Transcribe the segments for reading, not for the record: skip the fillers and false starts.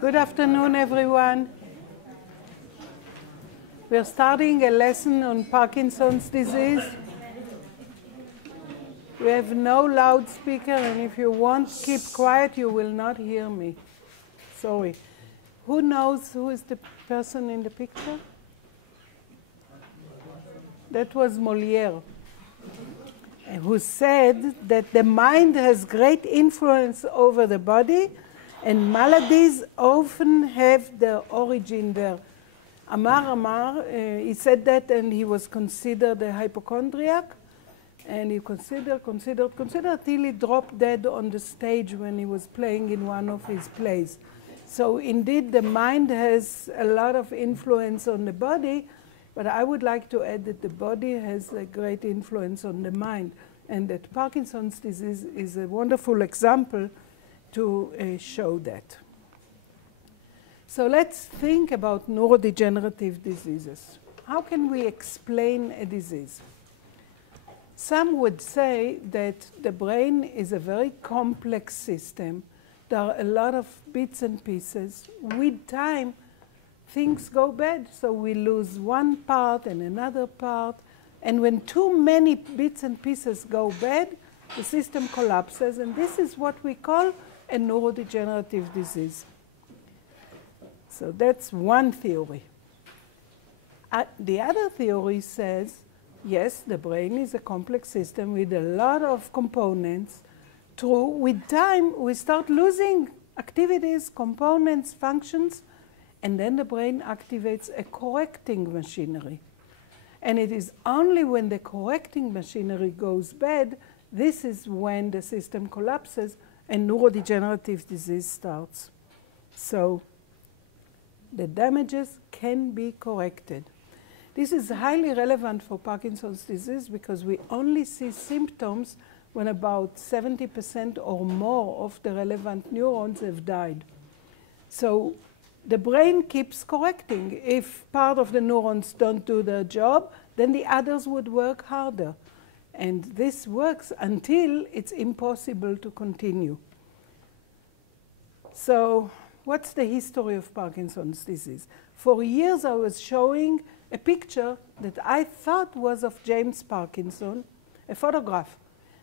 Good afternoon, everyone. We're starting a lesson on Parkinson's disease. We have no loudspeaker, and if you won't keep quiet, you will not hear me. Sorry. Who knows who is the person in the picture? That was Molière, who said that the mind has great influence over the body, and maladies often have their origin there. Amar, he said that, and he was considered a hypochondriac, and he considered till he dropped dead on the stage when he was playing in one of his plays. So indeed, the mind has a lot of influence on the body, but I would like to add that the body has a great influence on the mind, and that Parkinson's disease is a wonderful example to show that. So let's think about neurodegenerative diseases. How can we explain a disease? Some would say that the brain is a very complex system. There are a lot of bits and pieces. With time, things go bad, so we lose one part and another part. And when too many bits and pieces go bad, the system collapses, and this is what we call a neurodegenerative disease. So that's one theory. The other theory says, yes, the brain is a complex system with a lot of components. True, with time, we start losing activities, components, functions, and then the brain activates a correcting machinery. And it is only when the correcting machinery goes bad, this is when the system collapses and neurodegenerative disease starts. So the damages can be corrected. This is highly relevant for Parkinson's disease because we only see symptoms when about 70% or more of the relevant neurons have died. So the brain keeps correcting. If part of the neurons don't do their job, then the others would work harder. And this works until it's impossible to continue. So what's the history of Parkinson's disease? For years I was showing a picture that I thought was of James Parkinson, a photograph,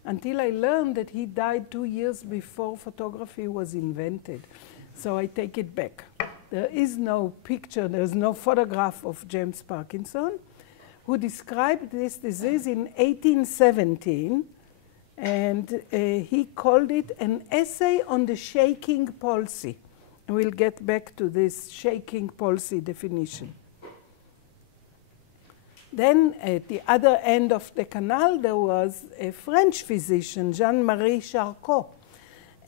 until I learned that he died 2 years before photography was invented. So I take it back. There is no picture, there's no photograph of James Parkinson, who described this disease in 1817, and he called it an essay on the shaking palsy. And we'll get back to this shaking palsy definition. Then at the other end of the canal, there was a French physician, Jean-Marie Charcot,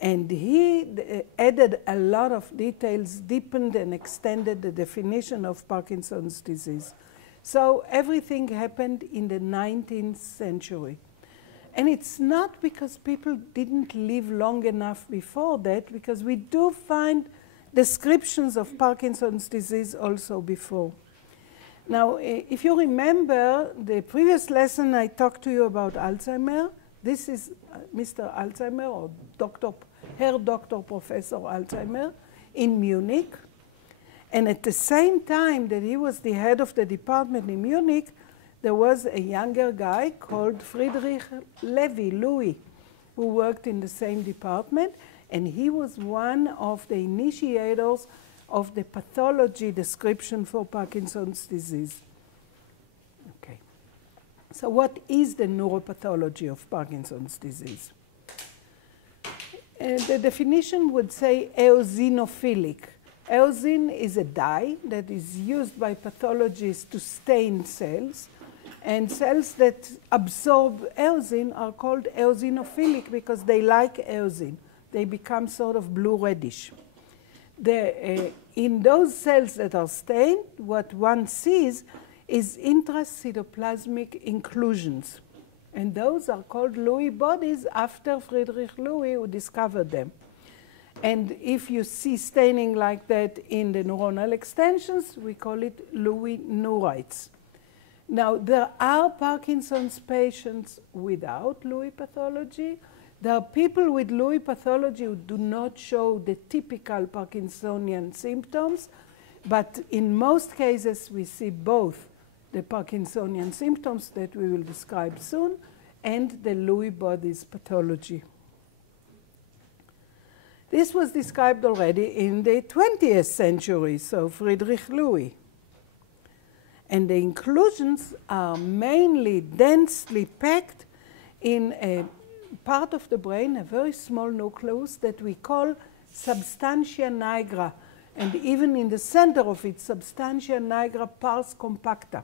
and he added a lot of details, deepened and extended the definition of Parkinson's disease. So everything happened in the 19th century. And it's not because people didn't live long enough before that, because we do find descriptions of Parkinson's disease also before. Now, if you remember the previous lesson, I talked to you about Alzheimer. This is Mr. Alzheimer, or Herr Dr. Professor Alzheimer in Munich. And at the same time that he was the head of the department in Munich, there was a younger guy called Friedrich Louis, who worked in the same department, and he was one of the initiators of the pathology description for Parkinson's disease. Okay. So what is the neuropathology of Parkinson's disease? The definition would say eosinophilic. Eosin is a dye that is used by pathologists to stain cells, and cells that absorb eosin are called eosinophilic because they like eosin. They become sort of blue-reddish. In those cells that are stained, what one sees is intracytoplasmic inclusions, and those are called Lewy bodies after Friedrich Louis, who discovered them. And if you see staining like that in the neuronal extensions, we call it Lewy neurites. Now, there are Parkinson's patients without Lewy pathology. There are people with Lewy pathology who do not show the typical Parkinsonian symptoms, but in most cases we see both the Parkinsonian symptoms that we will describe soon and the Lewy body's pathology. This was described already in the 20th century, so Friedrich Lewy. And the inclusions are mainly densely packed in a part of the brain, a very small nucleus that we call substantia nigra. And even in the center of it, substantia nigra pars compacta.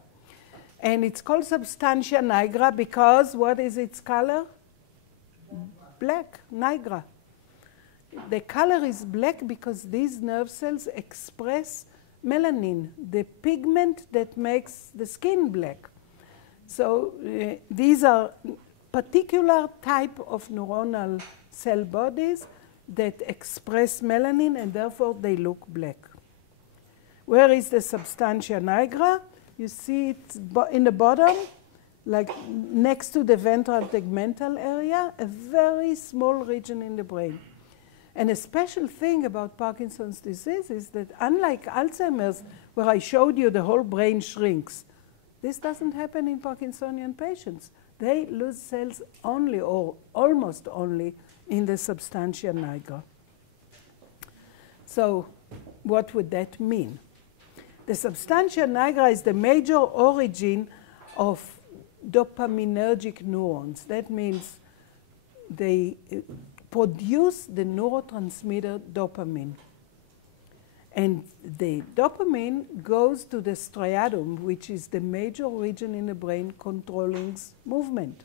And it's called substantia nigra because what is its color? Black, nigra. The color is black because these nerve cells express melanin, the pigment that makes the skin black. So these are particular type of neuronal cell bodies that express melanin and therefore they look black. Where is the substantia nigra? You see it in the bottom, like next to the ventral tegmental area, a very small region in the brain. And a special thing about Parkinson's disease is that unlike Alzheimer's, where I showed you the whole brain shrinks, this doesn't happen in Parkinsonian patients. They lose cells only or almost only in the substantia nigra. So what would that mean? The substantia nigra is the major origin of dopaminergic neurons. That means they produce the neurotransmitter dopamine. And the dopamine goes to the striatum, which is the major region in the brain controlling movement.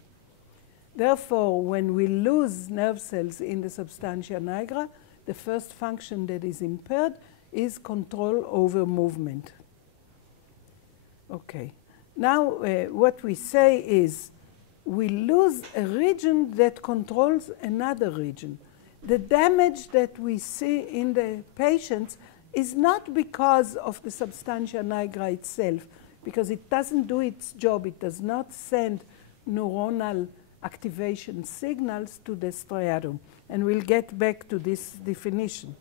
Therefore, when we lose nerve cells in the substantia nigra, the first function that is impaired is control over movement. Okay. Now, what we say is we lose a region that controls another region. The damage that we see in the patients is not because of the substantia nigra itself, because it doesn't do its job. It does not send neuronal activation signals to the striatum. And we'll get back to this definition.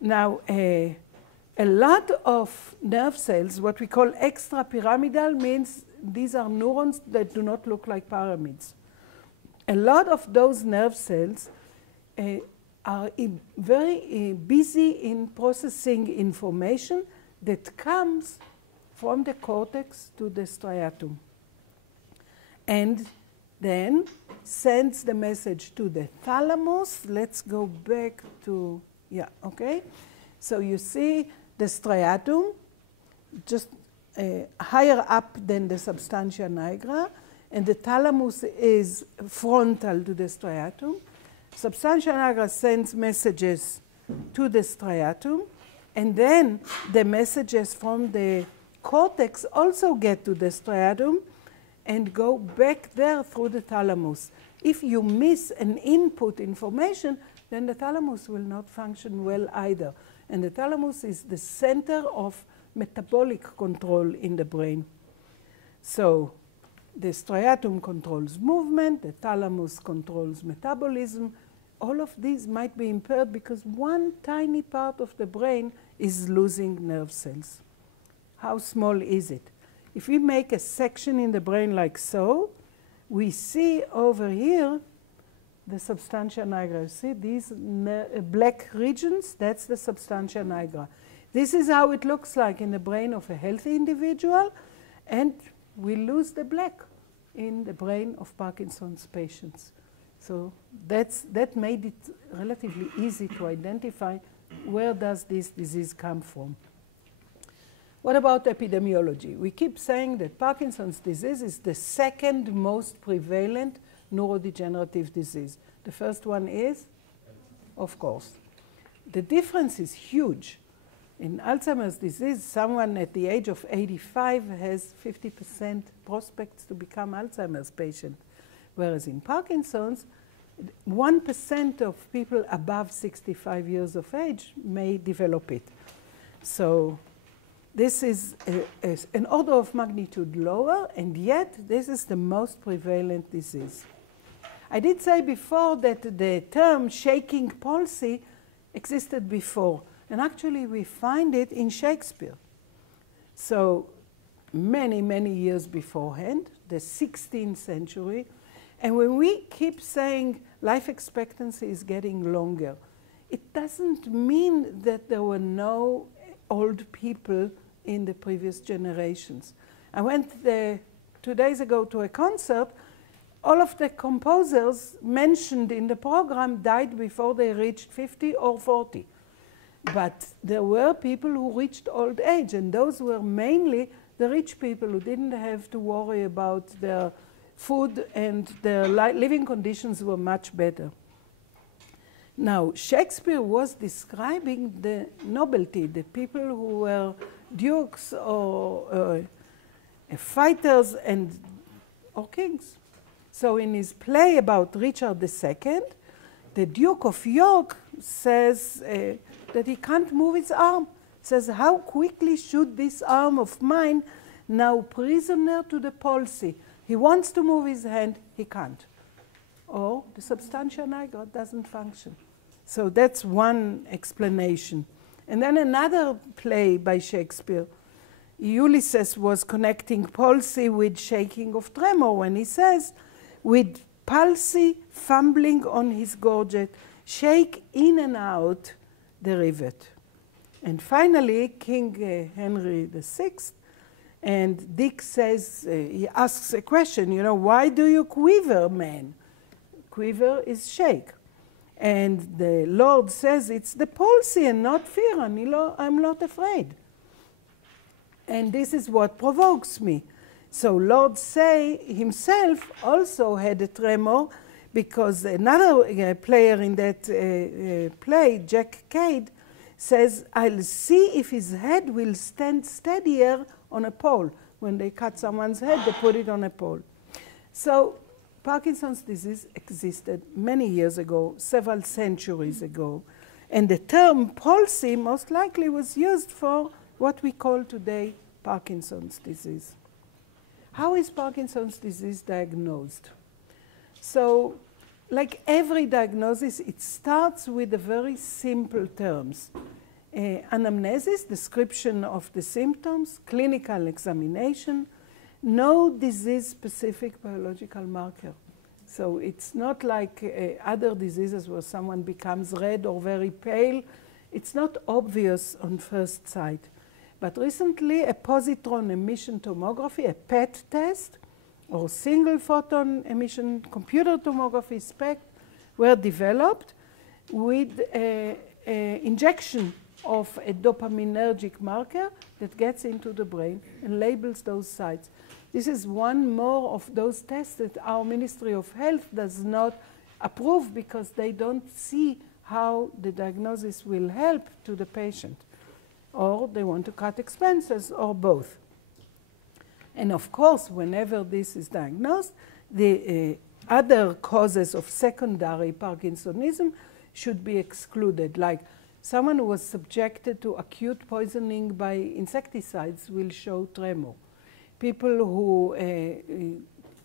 Now, a lot of nerve cells, what we call extrapyramidal, means these are neurons that do not look like pyramids. A lot of those nerve cells are very busy in processing information that comes from the cortex to the striatum and then sends the message to the thalamus. Let's go back to, yeah, okay. So you see the striatum just higher up than the substantia nigra, and the thalamus is frontal to the striatum. Substantia nigra sends messages to the striatum, and then the messages from the cortex also get to the striatum and go back there through the thalamus. If you miss an input information, then the thalamus will not function well either. And the thalamus is the center of metabolic control in the brain. So the striatum controls movement, the thalamus controls metabolism. All of these might be impaired because one tiny part of the brain is losing nerve cells. How small is it? If we make a section in the brain like so, we see over here the substantia nigra. See these black regions? That's the substantia nigra. This is how it looks like in the brain of a healthy individual, and we lose the black in the brain of Parkinson's patients. So that made it relatively easy to identify where does this disease come from. What about epidemiology? We keep saying that Parkinson's disease is the second most prevalent neurodegenerative disease. The first one is, of course. The difference is huge. In Alzheimer's disease, someone at the age of 85 has 50% prospects to become Alzheimer's patient, whereas in Parkinson's, 1% of people above 65 years of age may develop it. So this is an order of magnitude lower, and yet this is the most prevalent disease. I did say before that the term shaking palsy existed before, and actually we find it in Shakespeare. So many, many years beforehand, the 16th century, and when we keep saying life expectancy is getting longer, it doesn't mean that there were no old people in the previous generations. I went 2 days ago to a concert. All of the composers mentioned in the program died before they reached 50 or 40. But there were people who reached old age, and those were mainly the rich people who didn't have to worry about their food, and their living conditions were much better. Now, Shakespeare was describing the nobility, the people who were dukes or fighters or kings. So in his play about Richard II, the Duke of York says that he can't move his arm. Says, how quickly should this arm of mine, now prisoner to the palsy? He wants to move his hand, he can't. Or the substantia nigra doesn't function. So that's one explanation. And then another play by Shakespeare, Ulysses was connecting palsy with shaking of tremor when he says, with palsy fumbling on his gorget, shake in and out the rivet. And finally, King Henry VI, and Dick says, he asks a question, you know, why do you quiver, man? Quiver is shake. And the Lord says, it's the palsy and not fear. I'm not afraid. And this is what provokes me. So Lord Say himself also had a tremor, because another player in that play, Jack Cade, says, I'll see if his head will stand steadier on a pole. When they cut someone's head, they put it on a pole. So Parkinson's disease existed many years ago, several centuries ago. And the term palsy most likely was used for what we call today Parkinson's disease. How is Parkinson's disease diagnosed? So, like every diagnosis, it starts with the very simple terms. Anamnesis, description of the symptoms, clinical examination, no disease-specific biological marker. So it's not like other diseases where someone becomes red or very pale. It's not obvious on first sight. But recently, a positron emission tomography, a PET test, or single photon emission computer tomography SPECT, were developed with injection of a dopaminergic marker that gets into the brain and labels those sites. This is one more of those tests that our Ministry of Health does not approve, because they don't see how the diagnosis will help to the patient. Or they want to cut expenses, or both. And of course, whenever this is diagnosed, the other causes of secondary Parkinsonism should be excluded. Like someone who was subjected to acute poisoning by insecticides will show tremor. People who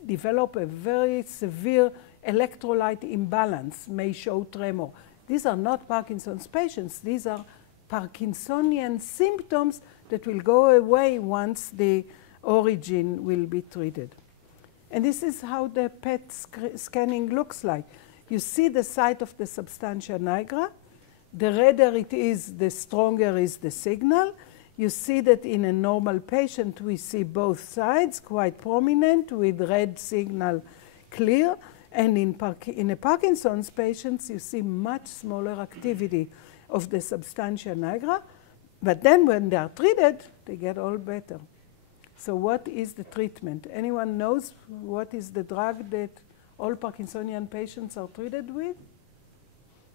develop a very severe electrolyte imbalance may show tremor. These are not Parkinson's patients. These are Parkinsonian symptoms that will go away once the origin will be treated. And this is how the PET scanning looks like. You see the site of the substantia nigra. The redder it is, the stronger is the signal. You see that in a normal patient, we see both sides quite prominent with red signal clear. And in a Parkinson's patients, you see much smaller activity of the substantia nigra. But then when they are treated, they get all better. So what is the treatment? Anyone knows what is the drug that all Parkinsonian patients are treated with?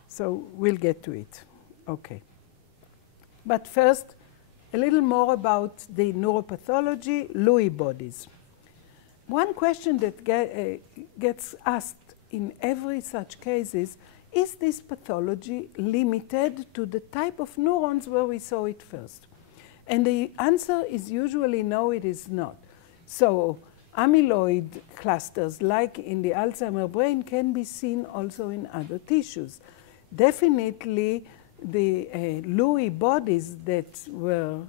So we'll get to it. Okay. But first, a little more about the neuropathology, Lewy bodies. One question that gets asked in every such case is this pathology limited to the type of neurons where we saw it first? And the answer is usually no, it is not. So amyloid clusters, like in the Alzheimer brain, can be seen also in other tissues. Definitely, the Lewy bodies that were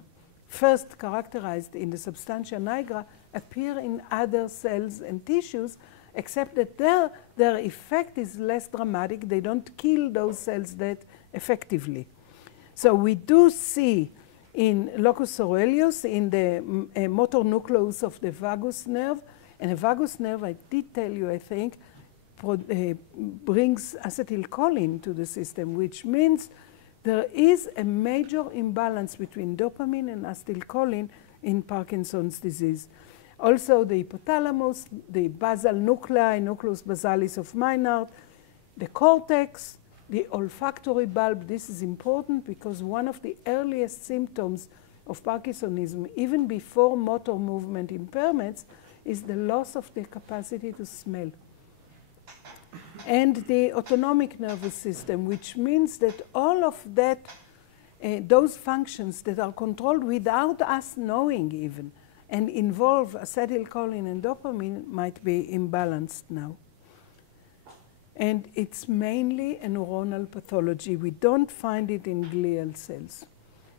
first characterized in the substantia nigra appear in other cells and tissues, except that their effect is less dramatic. They don't kill those cells that effectively. So we do see in locus coeruleus, in the motor nucleus of the vagus nerve, and the vagus nerve, I did tell you, I think, brings acetylcholine to the system, which means there is a major imbalance between dopamine and acetylcholine in Parkinson's disease. Also, the hypothalamus, the basal nuclei, nucleus basalis of Maynard, the cortex, the olfactory bulb. This is important because one of the earliest symptoms of Parkinsonism, even before motor movement impairments, is the loss of the capacity to smell. And the autonomic nervous system, which means that all of that, those functions that are controlled without us knowing even, and involve acetylcholine and dopamine, might be imbalanced now. And it's mainly a neuronal pathology. We don't find it in glial cells.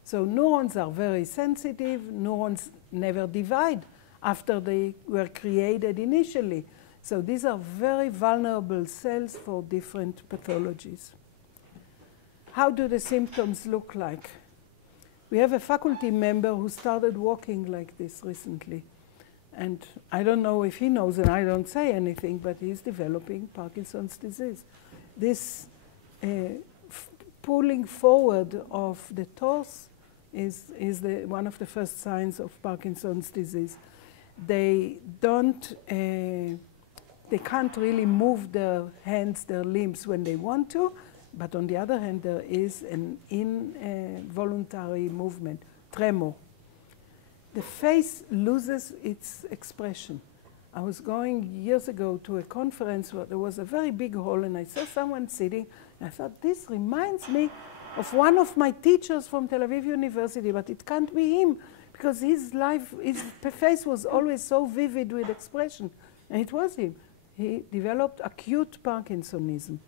So neurons are very sensitive. Neurons never divide after they were created initially. So these are very vulnerable cells for different pathologies. How do the symptoms look like? We have a faculty member who started walking like this recently. And I don't know if he knows, and I don't say anything, but he's developing Parkinson's disease. This pulling forward of the torso is one of the first signs of Parkinson's disease. They can't really move their hands, their limbs when they want to, but on the other hand, there is an involuntary movement, tremor. The face loses its expression. I was going years ago to a conference where there was a very big hall, and I saw someone sitting, and I thought, this reminds me of one of my teachers from Tel Aviv University, but it can't be him, because his face was always so vivid with expression. And it was him. He developed acute Parkinsonism.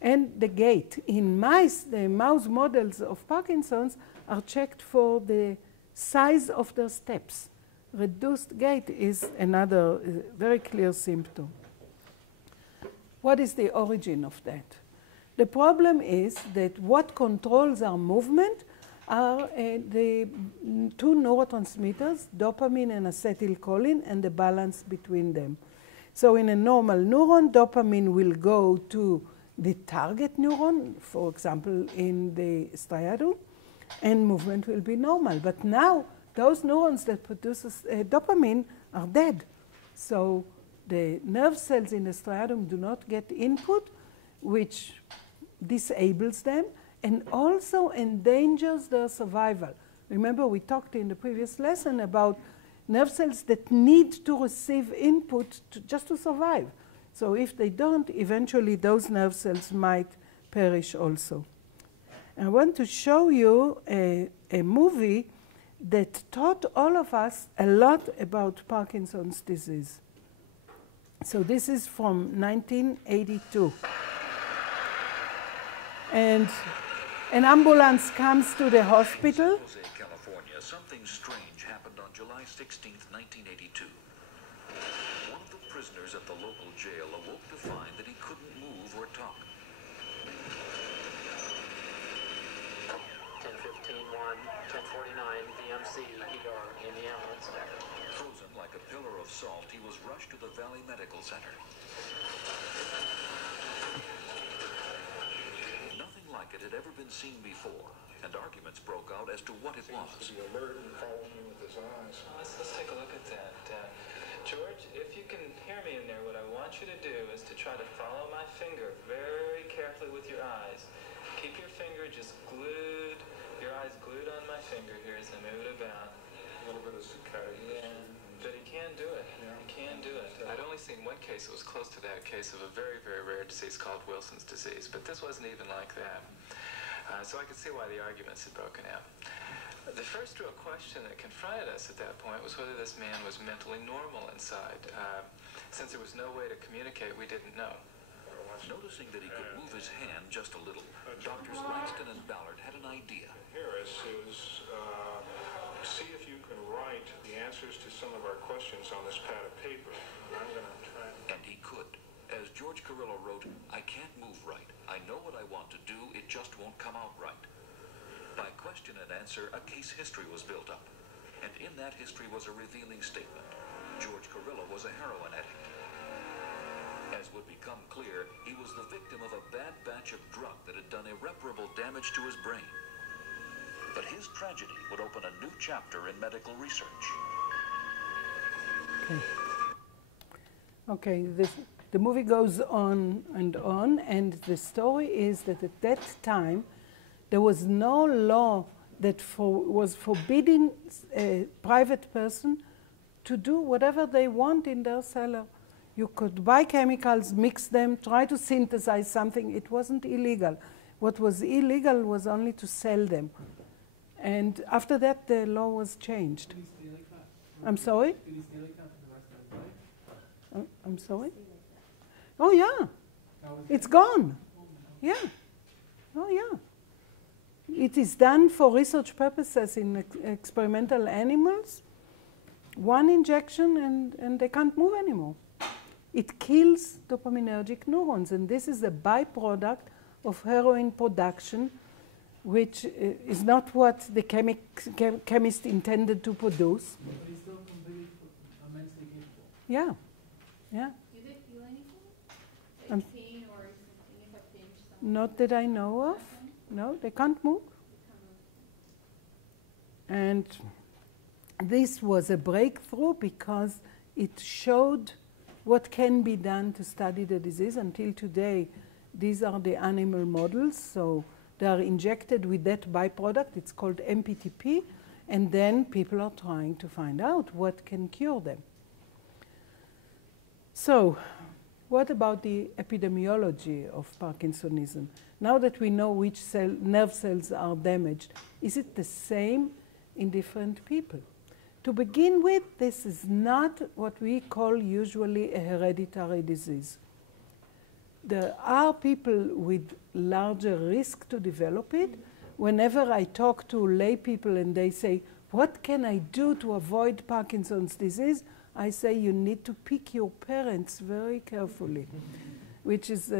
And the gait. In mice, the mouse models of Parkinson's are checked for the size of their steps. Reduced gait is another very clear symptom. What is the origin of that? The problem is that what controls our movement are the two neurotransmitters, dopamine and acetylcholine, and the balance between them. So in a normal neuron, dopamine will go to the target neuron, for example, in the striatum, and movement will be normal. But now, those neurons that produce dopamine are dead. So the nerve cells in the striatum do not get input, which disables them and also endangers their survival. Remember, we talked in the previous lesson about nerve cells that need to receive input just to survive. So if they don't, eventually those nerve cells might perish also. I want to show you a movie that taught all of us a lot about Parkinson's disease. So this is from 1982. And an ambulance comes to the hospital. Jose, California, something strange happened on July 16th, 1982. One of the prisoners at the local jail awoke to find that he couldn't move or talk. 10:15, 10:49, VMC, ER in the ambulance. Frozen like a pillar of salt, he was rushed to the Valley Medical Center. Nothing like it had ever been seen before, and arguments broke out as to what it was. Seems to be alert and following me with his eyes. Let's take a look at that. George, if you can hear me in there, what I want you to do is to try to follow my finger very carefully with your eyes. Keep your finger just glued, your eyes glued on my finger here as I move it about. A little bit of saccade. Yeah, but he can do it. He can do it. I'd only seen one case that was close to that case of a very, very rare disease called Wilson's disease, but this wasn't even like that. So I could see why the arguments had broken out. The first real question that confronted us at that point was whether this man was mentally normal inside. Since there was no way to communicate, we didn't know. Noticing that he could move his hand just a little, Doctors Langston and Ballard had an idea. Harris is see if you can write the answers to some of our questions on this pad of paper. I'm going to try. And he could. As George Carrillo wrote, "I can't move right. I know what I want to do, it just won't come out right." By question and answer, a case history was built up. And in that history was a revealing statement. George Carrillo was a heroin addict. As would become clear, he was the victim of a bad batch of drug that had done irreparable damage to his brain. But his tragedy would open a new chapter in medical research. Okay, the movie goes on, and the story is that at that time, there was no law that was forbidding a private person to do whatever they want in their cellar. You could buy chemicals, mix them, try to synthesize something. It wasn't illegal. What was illegal was only to sell them. And after that, the law was changed. I'm sorry? I'm sorry? Oh, yeah. It's gone. Yeah. Oh, yeah. It is done for research purposes in experimental animals. One injection and they can't move anymore. It kills dopaminergic neurons, and this is a byproduct of heroin production, which is not what the chemist intended to produce. But it's still completely immensely capable. Yeah, yeah. Do they feel anything? Like pain or something if I pinch something? Not that I know of. No, they can't move. And this was a breakthrough because it showed what can be done to study the disease. Until today, these are the animal models. So they are injected with that byproduct. It's called MPTP. And then people are trying to find out what can cure them. So what about the epidemiology of Parkinsonism? Now that we know which nerve cells are damaged, is it the same in different people? To begin with, this is not what we call usually a hereditary disease. There are people with larger risk to develop it. Whenever I talk to lay people and they say, what can I do to avoid Parkinson's disease? I say you need to pick your parents very carefully, which is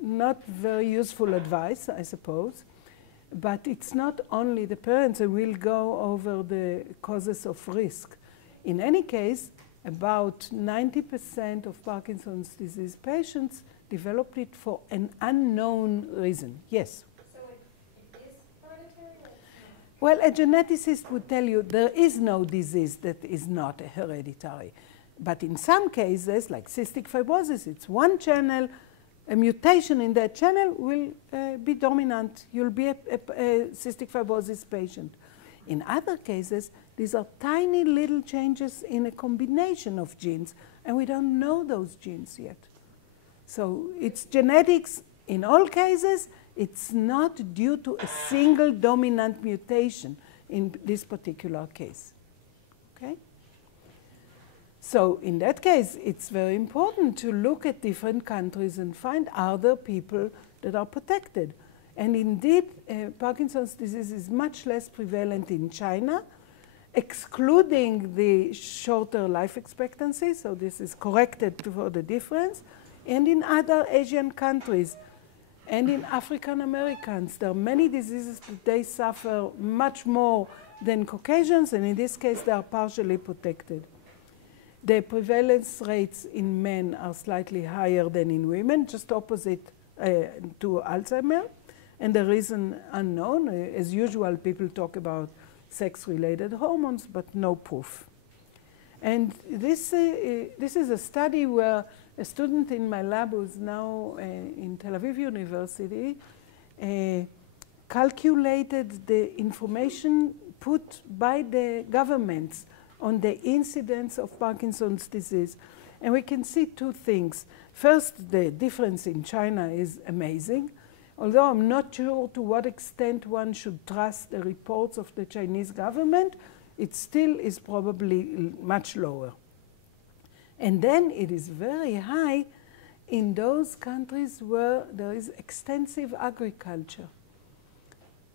not very useful advice, I suppose. But it's not only the parents, and we'll go over the causes of risk. In any case, about 90% of Parkinson's disease patients developed it for an unknown reason. Yes? So it is hereditary? Well, a geneticist would tell you there is no disease that is not hereditary. But in some cases, like cystic fibrosis, it's one channel. A mutation in that channel will be dominant. You'll be a cystic fibrosis patient. In other cases, these are tiny little changes in a combination of genes, and we don't know those genes yet. So it's genetics in all cases. It's not due to a single dominant mutation in this particular case. Okay? So in that case, it's very important to look at different countries and find other people that are protected. And indeed, Parkinson's disease is much less prevalent in China, excluding the shorter life expectancy, so this is corrected for the difference, and in other Asian countries, and in African Americans. There are many diseases that they suffer much more than Caucasians, and in this case, they are partially protected. The prevalence rates in men are slightly higher than in women, just opposite to Alzheimer. And the reason unknown. As usual, people talk about sex-related hormones, but no proof. And this is a study where a student in my lab who's now in Tel Aviv University calculated the information put by the governments on the incidence of Parkinson's disease. And we can see two things. First, the difference in China is amazing. although I'm not sure to what extent one should trust the reports of the Chinese government, it still is probably much lower. And then it is very high in those countries where there is extensive agriculture.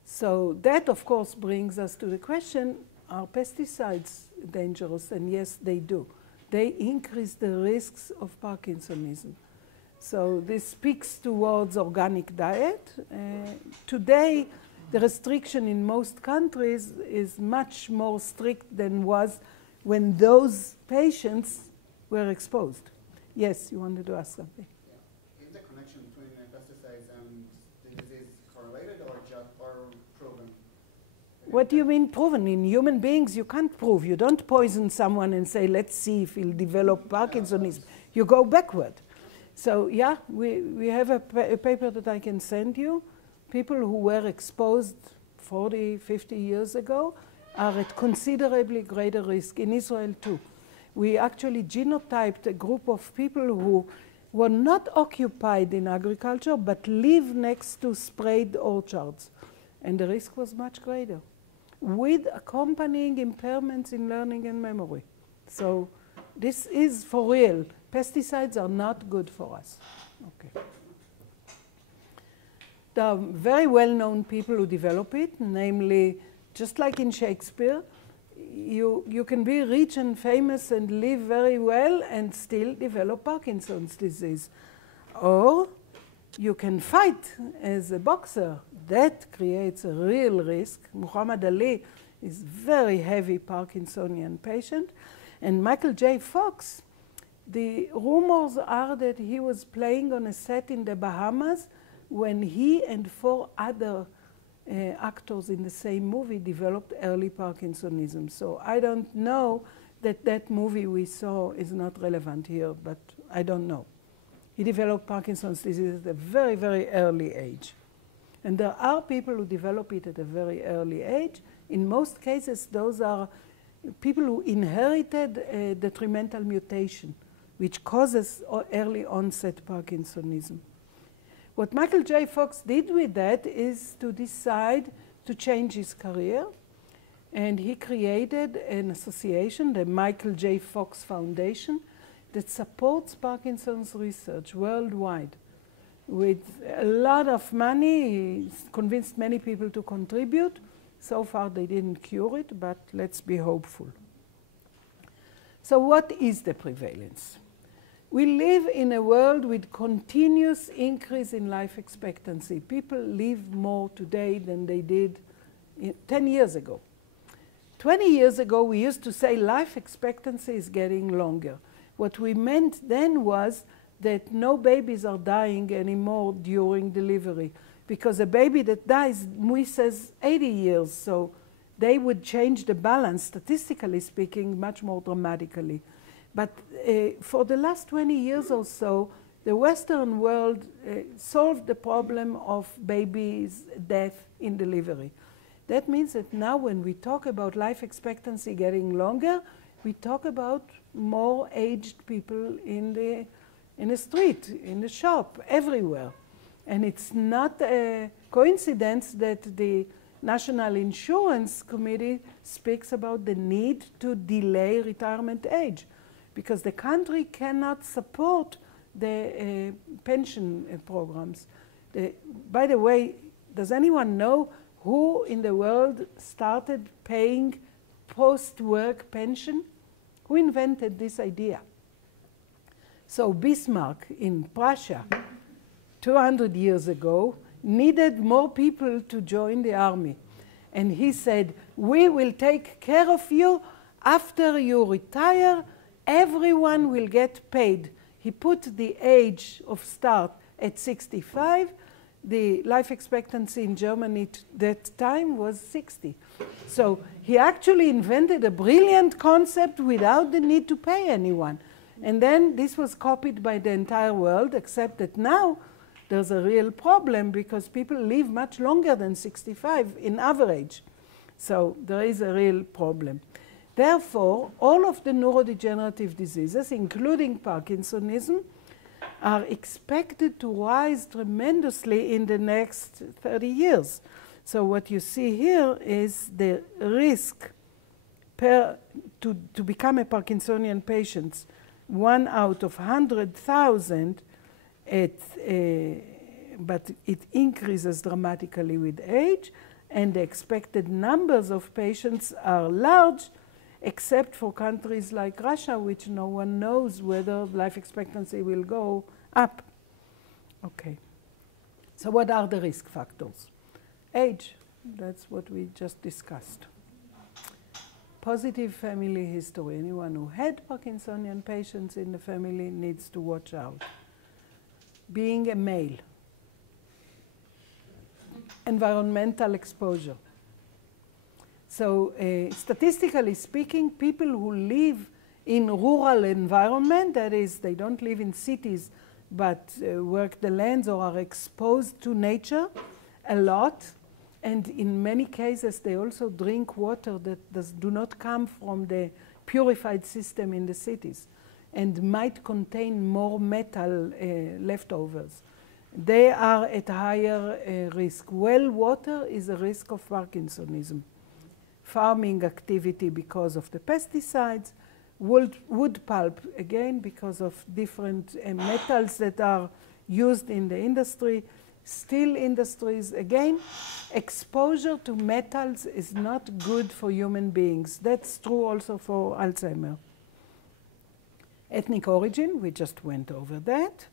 So that, of course, brings us to the question, are pesticides dangerous? And yes, they do. They increase the risks of Parkinsonism. So this speaks towards organic diet. Today, the restriction in most countries is much more strict than was when those patients were exposed. Yes, you wanted to ask something. Yeah. Is the connection between pesticides and the disease correlated or proven? What do you mean proven? In human beings, you can't prove. You don't poison someone and say, let's see if he'll develop Parkinsonism. You go backward. So yeah, we have a paper that I can send you. People who were exposed 40, 50 years ago are at considerably greater risk, in Israel too. We actually genotyped a group of people who were not occupied in agriculture, but live next to sprayed orchards. And the risk was much greater, with accompanying impairments in learning and memory. So this is for real. Pesticides are not good for us. Okay. There are very well-known people who develop it, namely, just like in Shakespeare, you can be rich and famous and live very well and still develop Parkinson's disease. Or you can fight as a boxer. That creates a real risk. Muhammad Ali is a very heavy Parkinsonian patient. And Michael J. Fox, the rumors are that he was playing on a set in the Bahamas when he and 4 other actors in the same movie developed early Parkinsonism. So I don't know that movie we saw is not relevant here, but I don't know. He developed Parkinson's disease at a very, very early age. And there are people who develop it at a very early age. In most cases, those are people who inherited a detrimental mutation, which causes early onset Parkinsonism. What Michael J. Fox did with that is to decide to change his career. And he created an association, the Michael J. Fox Foundation, that supports Parkinson's research worldwide. With a lot of money, he convinced many people to contribute. So far, they didn't cure it, but let's be hopeful. So what is the prevalence? We live in a world with continuous increase in life expectancy. People live more today than they did 10 years ago. 20 years ago, we used to say life expectancy is getting longer. What we meant then was that no babies are dying anymore during delivery, because a baby that dies, we says 80 years, so they would change the balance, statistically speaking, much more dramatically. But for the last 20 years or so, the Western world solved the problem of babies' death in delivery. That means that now when we talk about life expectancy getting longer, we talk about more aged people in the street, in the shop, everywhere. And it's not a coincidence that the National Insurance Committee speaks about the need to delay retirement age, because the country cannot support the pension programs. By the way, does anyone know who in the world started paying post-work pension? Who invented this idea? So Bismarck in Prussia, 200 years ago, needed more people to join the army. And he said, we will take care of you after you retire. Everyone will get paid. He put the age of start at 65. The life expectancy in Germany that time was 60. So he actually invented a brilliant concept without the need to pay anyone. And then this was copied by the entire world, except that now there's a real problem because people live much longer than 65 in average. So there is a real problem. Therefore, all of the neurodegenerative diseases, including Parkinsonism, are expected to rise tremendously in the next 30 years. So what you see here is the risk to become a Parkinsonian patient. 1 out of 100,000, but it increases dramatically with age, and the expected numbers of patients are large, except for countries like Russia, which no one knows whether life expectancy will go up. Okay. So what are the risk factors? Age, that's what we just discussed. Positive family history. Anyone who had Parkinsonian patients in the family needs to watch out. Being a male. Environmental exposure. So statistically speaking, people who live in rural environment, that is, they don't live in cities, but work the lands or are exposed to nature a lot, and in many cases they also drink water that do not come from the purified system in the cities and might contain more metal leftovers. They are at higher risk. Well water is a risk of Parkinsonism. Farming activity because of the pesticides, wood pulp, again, because of different metals that are used in the industry, steel industries, again, exposure to metals is not good for human beings. That's true also for Alzheimer. Ethnic origin, we just went over that.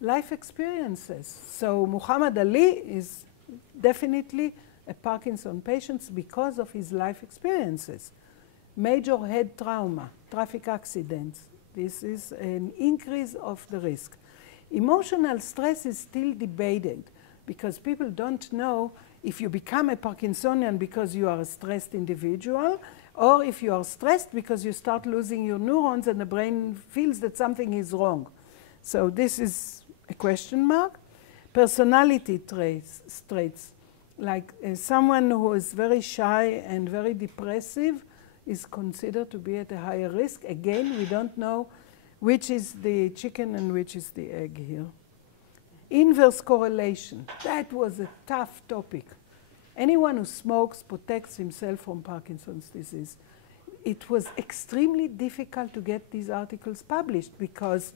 Life experiences. So Muhammad Ali is definitely a Parkinson patient because of his life experiences. Major head trauma, traffic accidents. This is an increase of the risk. Emotional stress is still debated because people don't know if you become a Parkinsonian because you are a stressed individual or if you are stressed because you start losing your neurons and the brain feels that something is wrong. So this is a question mark. Personality traits, like someone who is very shy and very depressive is considered to be at a higher risk. Again, we don't know which is the chicken and which is the egg here. Inverse correlation. That was a tough topic. Anyone who smokes protects himself from Parkinson's disease. It was extremely difficult to get these articles published because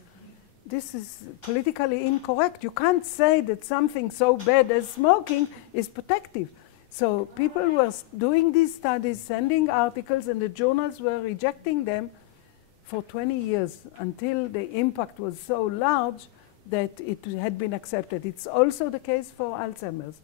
this is politically incorrect. You can't say that something so bad as smoking is protective. So people were doing these studies, sending articles, and the journals were rejecting them for 20 years until the impact was so large that it had been accepted. It's also the case for Alzheimer's.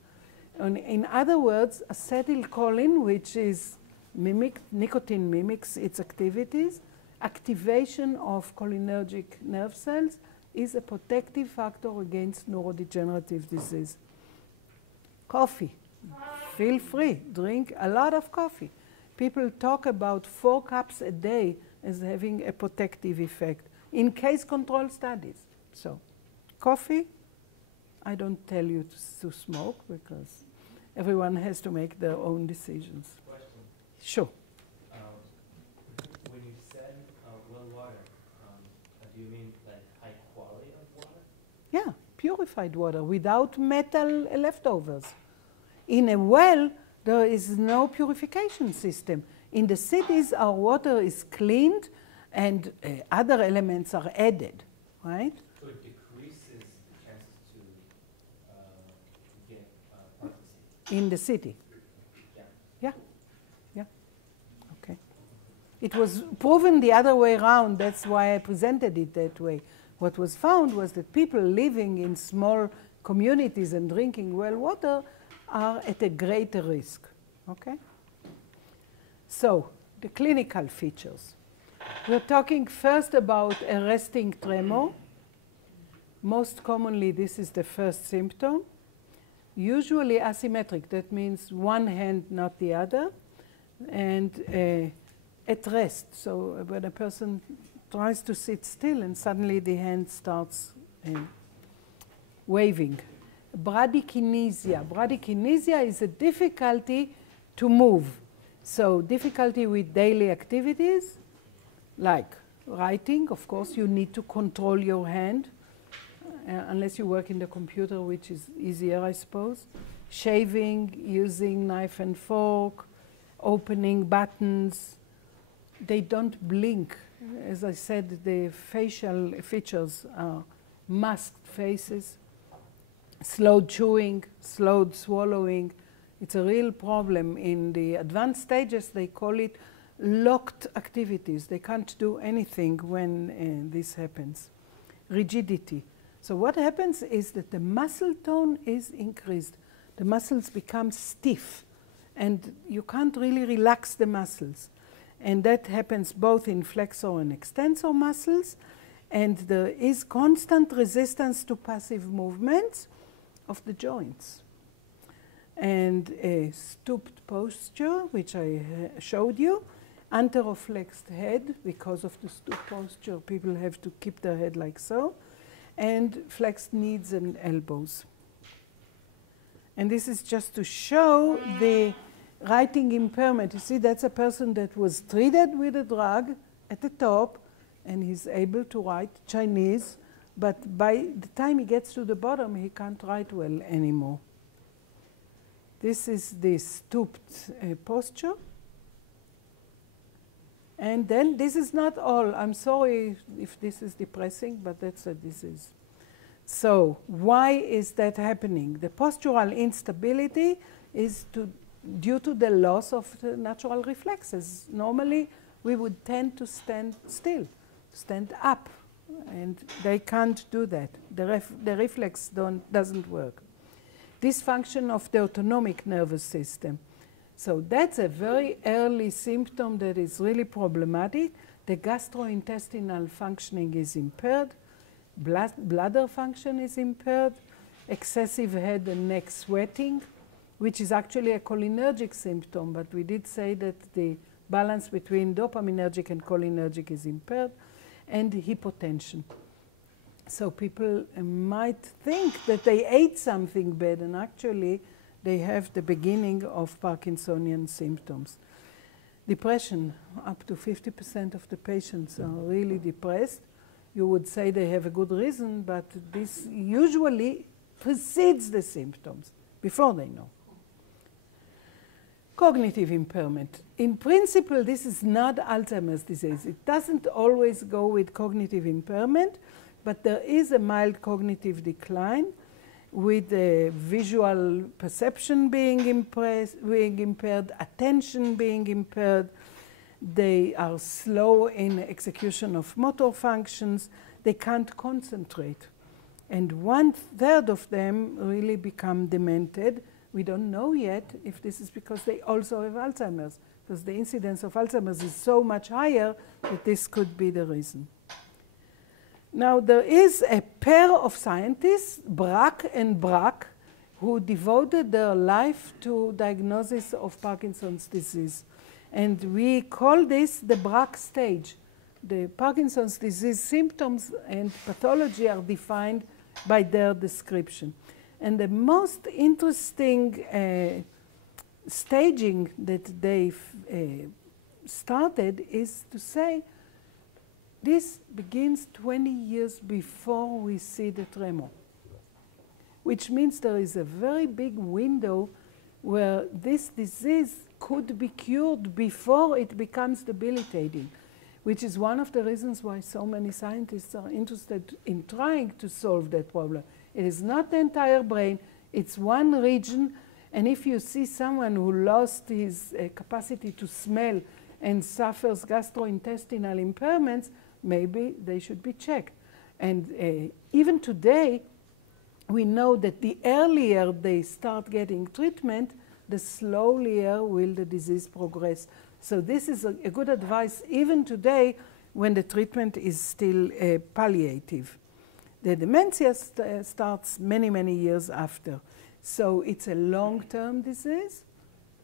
And in other words, acetylcholine, which is nicotine mimics its activities, activation of cholinergic nerve cells is a protective factor against neurodegenerative disease. Coffee. Feel free. Drink a lot of coffee. People talk about 4 cups a day as having a protective effect in case control studies. So, coffee, I don't tell you to smoke because everyone has to make their own decisions. Question. Sure. When you said well water, do you mean like high quality of water? Yeah, purified water without metal leftovers. In a well, there is no purification system. In the cities, our water is cleaned and other elements are added, right? So it decreases the chances to get Parkinson's. In the city. Yeah. Yeah. Yeah. Okay. It was proven the other way around. That's why I presented it that way. What was found was that people living in small communities and drinking well water are at a greater risk. Okay? So, the clinical features. We're talking first about a resting tremor. Most commonly, this is the first symptom. Usually asymmetric, that means one hand, not the other, and at rest. So when a person tries to sit still and suddenly the hand starts waving. Bradykinesia. Bradykinesia is a difficulty to move. So difficulty with daily activities, like writing. Of course, you need to control your hand. unless you work in the computer, which is easier, I suppose. Shaving, using knife and fork, opening buttons. They don't blink. As I said, the facial features are masked faces. Slow chewing, slow swallowing. It's a real problem. In the advanced stages, they call it locked activities. They can't do anything when this happens. Rigidity. So what happens is that the muscle tone is increased. The muscles become stiff, and you can't really relax the muscles. And that happens both in flexor and extensor muscles, and there is constant resistance to passive movements of the joints. And a stooped posture, which I showed you, anteroflexed head, because of the stoop posture, people have to keep their head like so, and flexed knees and elbows. And this is just to show the writing impairment. You see, that's a person that was treated with a drug at the top, and he's able to write Chinese, but by the time he gets to the bottom, he can't write well anymore. This is the stooped posture. And then this is not all. I'm sorry if this is depressing, but that's what this is. So why is that happening? The postural instability is due to the loss of the natural reflexes. Normally, we would tend to stand still, stand up, and they can't do that. The reflex doesn't work. Dysfunction of the autonomic nervous system. So that's a very early symptom that is really problematic. The gastrointestinal functioning is impaired. Bladder function is impaired. Excessive head and neck sweating, which is actually a cholinergic symptom, but we did say that the balance between dopaminergic and cholinergic is impaired, and hypotension. So people might think that they ate something bad, and actually they have the beginning of Parkinsonian symptoms. Depression, up to 50% of the patients are really depressed. You would say they have a good reason, but this usually precedes the symptoms before they know. Cognitive impairment. In principle, this is not Alzheimer's disease. It doesn't always go with cognitive impairment, but there is a mild cognitive decline with visual perception being impaired, attention being impaired. They are slow in execution of motor functions. They can't concentrate. And 1/3 of them really become demented. We don't know yet if this is because they also have Alzheimer's, because the incidence of Alzheimer's is so much higher that this could be the reason. Now, there is a pair of scientists, Brack and Brack, who devoted their life to diagnosis of Parkinson's disease. And we call this the Brack stage. The Parkinson's disease symptoms and pathology are defined by their description. And the most interesting staging that they started is to say, this begins 20 years before we see the tremor, which means there is a very big window where this disease could be cured before it becomes debilitating, which is one of the reasons why so many scientists are interested in trying to solve that problem. It is not the entire brain, it's one region, and if you see someone who lost his capacity to smell and suffers gastrointestinal impairments, maybe they should be checked. And even today, we know that the earlier they start getting treatment, the slower will the disease progress. So this is a good advice even today when the treatment is still palliative. The dementia starts many, many years after. So it's a long-term disease,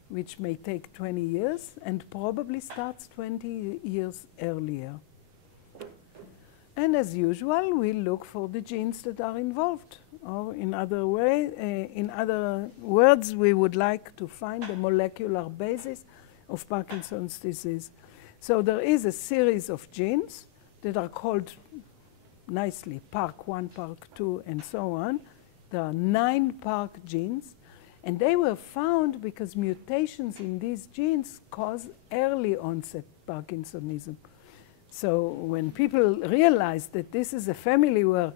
which may take 20 years, and probably starts 20 years earlier. And as usual, we look for the genes that are involved. Or in other words, we would like to find the molecular basis of Parkinson's disease. So there is a series of genes that are called nicely, PARK1, PARK2, and so on. There are 9 PARK genes, and they were found because mutations in these genes cause early onset Parkinsonism. So when people realized that this is a family where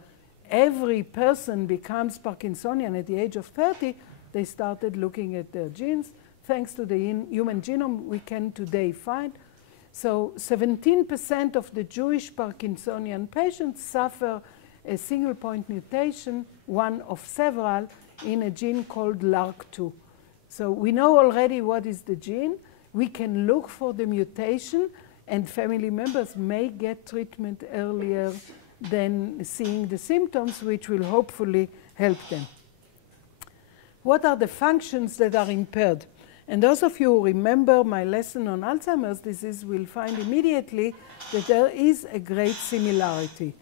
every person becomes Parkinsonian at the age of 30, they started looking at their genes. Thanks to the human genome, we can today find. So 17% of the Jewish Parkinsonian patients suffer a single point mutation, one of several, in a gene called LARC2. So we know already what is the gene. We can look for the mutation, and family members may get treatment earlier than seeing the symptoms, which will hopefully help them. What are the functions that are impaired? And those of you who remember my lesson on Alzheimer's disease will find immediately that there is a great similarity.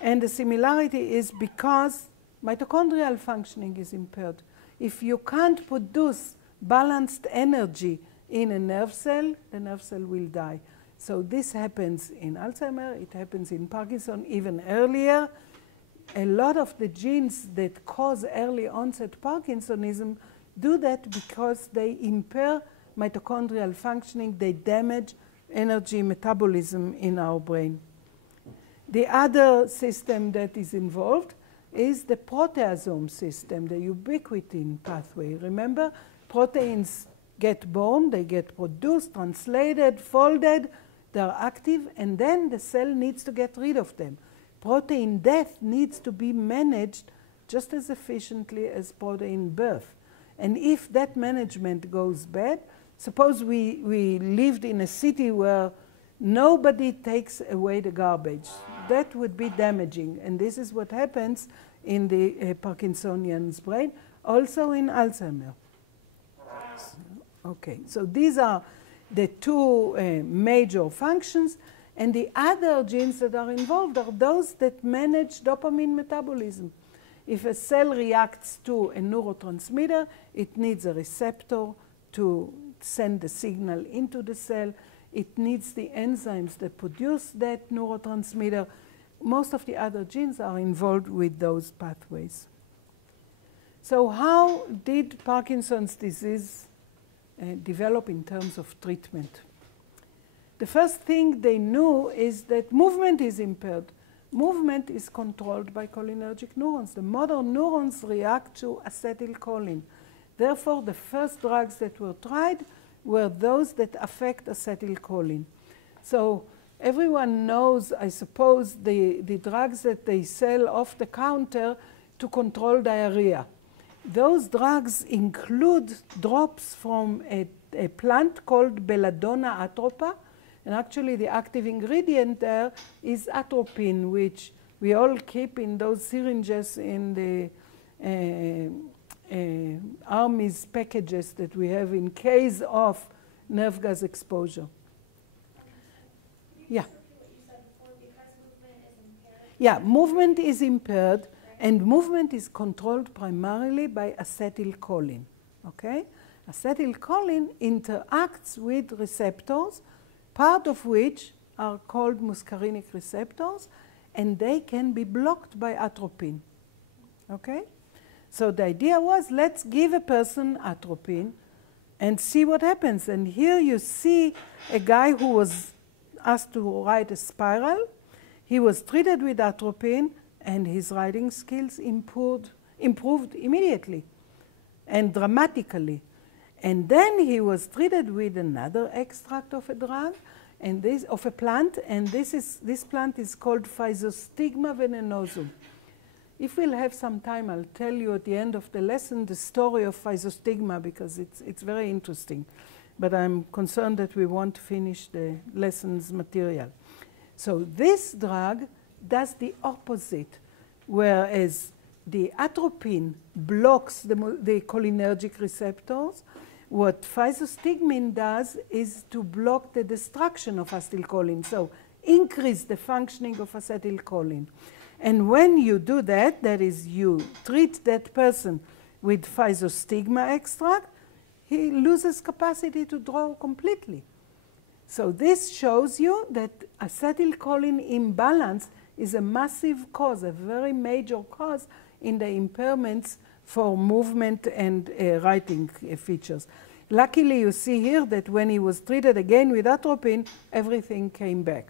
And the similarity is because mitochondrial functioning is impaired. If you can't produce balanced energy in a nerve cell, the nerve cell will die. So this happens in Alzheimer's, it happens in Parkinson even earlier. A lot of the genes that cause early onset Parkinsonism do that because they impair mitochondrial functioning, they damage energy metabolism in our brain. The other system that is involved is the proteasome system, the ubiquitin pathway. Remember, proteins get born, they get produced, translated, folded, they're active, and then the cell needs to get rid of them. Protein death needs to be managed just as efficiently as protein birth. And if that management goes bad, suppose we lived in a city where nobody takes away the garbage. That would be damaging. And this is what happens in the Parkinsonian's brain, also in Alzheimer's. Okay, so these are the two major functions. And the other genes that are involved are those that manage dopamine metabolism. If a cell reacts to a neurotransmitter, it needs a receptor to send the signal into the cell. It needs the enzymes that produce that neurotransmitter. Most of the other genes are involved with those pathways. So how did Parkinson's disease develop in terms of treatment? The first thing they knew is that movement is impaired. Movement is controlled by cholinergic neurons. The motor neurons react to acetylcholine. Therefore, the first drugs that were tried were those that affect acetylcholine. So everyone knows, I suppose, the drugs that they sell off the counter to control diarrhea. Those drugs include drops from a plant called Belladonna atropa, and actually the active ingredient there is atropine, which we all keep in those syringes in the Army's packages that we have in case of nerve gas exposure. Yeah. Yeah, movement is impaired, and movement is controlled primarily by acetylcholine. Okay? Acetylcholine interacts with receptors, part of which are called muscarinic receptors, and they can be blocked by atropine. Okay? So the idea was, let's give a person atropine and see what happens. And here you see a guy who was asked to write a spiral. He was treated with atropine, and his writing skills improved immediately and dramatically. And then he was treated with another extract of a drug, and this of a plant, and this plant is called Physostigma venenosum. If we'll have some time, I'll tell you at the end of the lesson the story of Physostigma, because it's very interesting. But I'm concerned that we won't finish the lesson's material. So this drug does the opposite, whereas the atropine blocks the cholinergic receptors. What physostigmine does is to block the destruction of acetylcholine, so increase the functioning of acetylcholine. And when you do that, that is, you treat that person with physostigma extract, he loses capacity to draw completely. So this shows you that acetylcholine imbalance is a massive cause, a very major cause in the impairments for movement and writing features. Luckily, you see here that when he was treated again with atropine, everything came back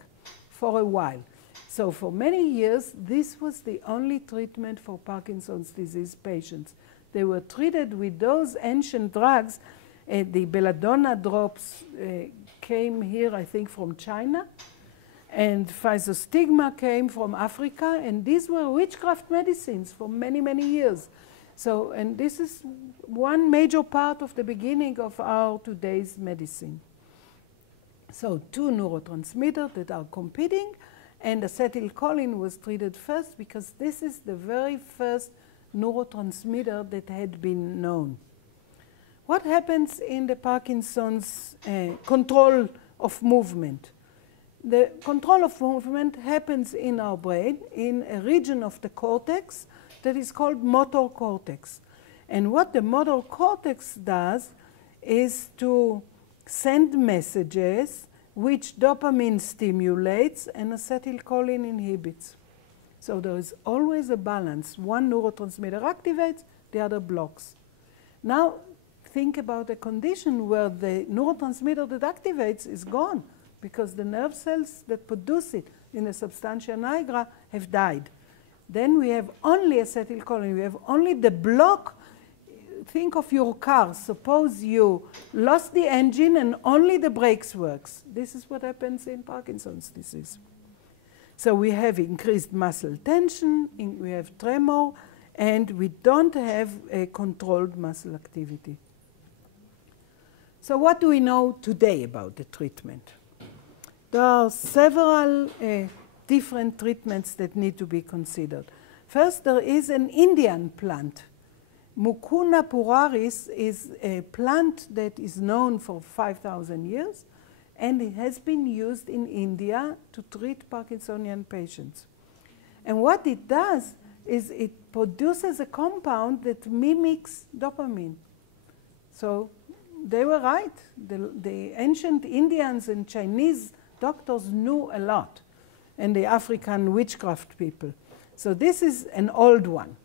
for a while. So for many years, this was the only treatment for Parkinson's disease patients. They were treated with those ancient drugs. The belladonna drops came here, I think, from China, and physostigma came from Africa, and these were witchcraft medicines for many, many years. So, and this is one major part of the beginning of our today's medicine. So, two neurotransmitters that are competing, and acetylcholine was treated first because this is the very first neurotransmitter that had been known. What happens in the Parkinson's control of movement? The control of movement happens in our brain in a region of the cortex that is called motor cortex. And what the motor cortex does is to send messages which dopamine stimulates and acetylcholine inhibits. So there is always a balance. One neurotransmitter activates, the other blocks. Now think about a condition where the neurotransmitter that activates is gone because the nerve cells that produce it in the substantia nigra have died. Then we have only acetylcholine, we have only the block. Think of your car. Suppose you lost the engine and only the brakes works. This is what happens in Parkinson's disease. So we have increased muscle tension, we have tremor, and we don't have a controlled muscle activity. So what do we know today about the treatment? There are several different treatments that need to be considered. First, there is an Indian plant. Mucuna puraris is a plant that is known for 5,000 years, and it has been used in India to treat Parkinsonian patients. And what it does is it produces a compound that mimics dopamine. So they were right. The ancient Indians and Chinese doctors knew a lot, and the African witchcraft people. So this is an old one.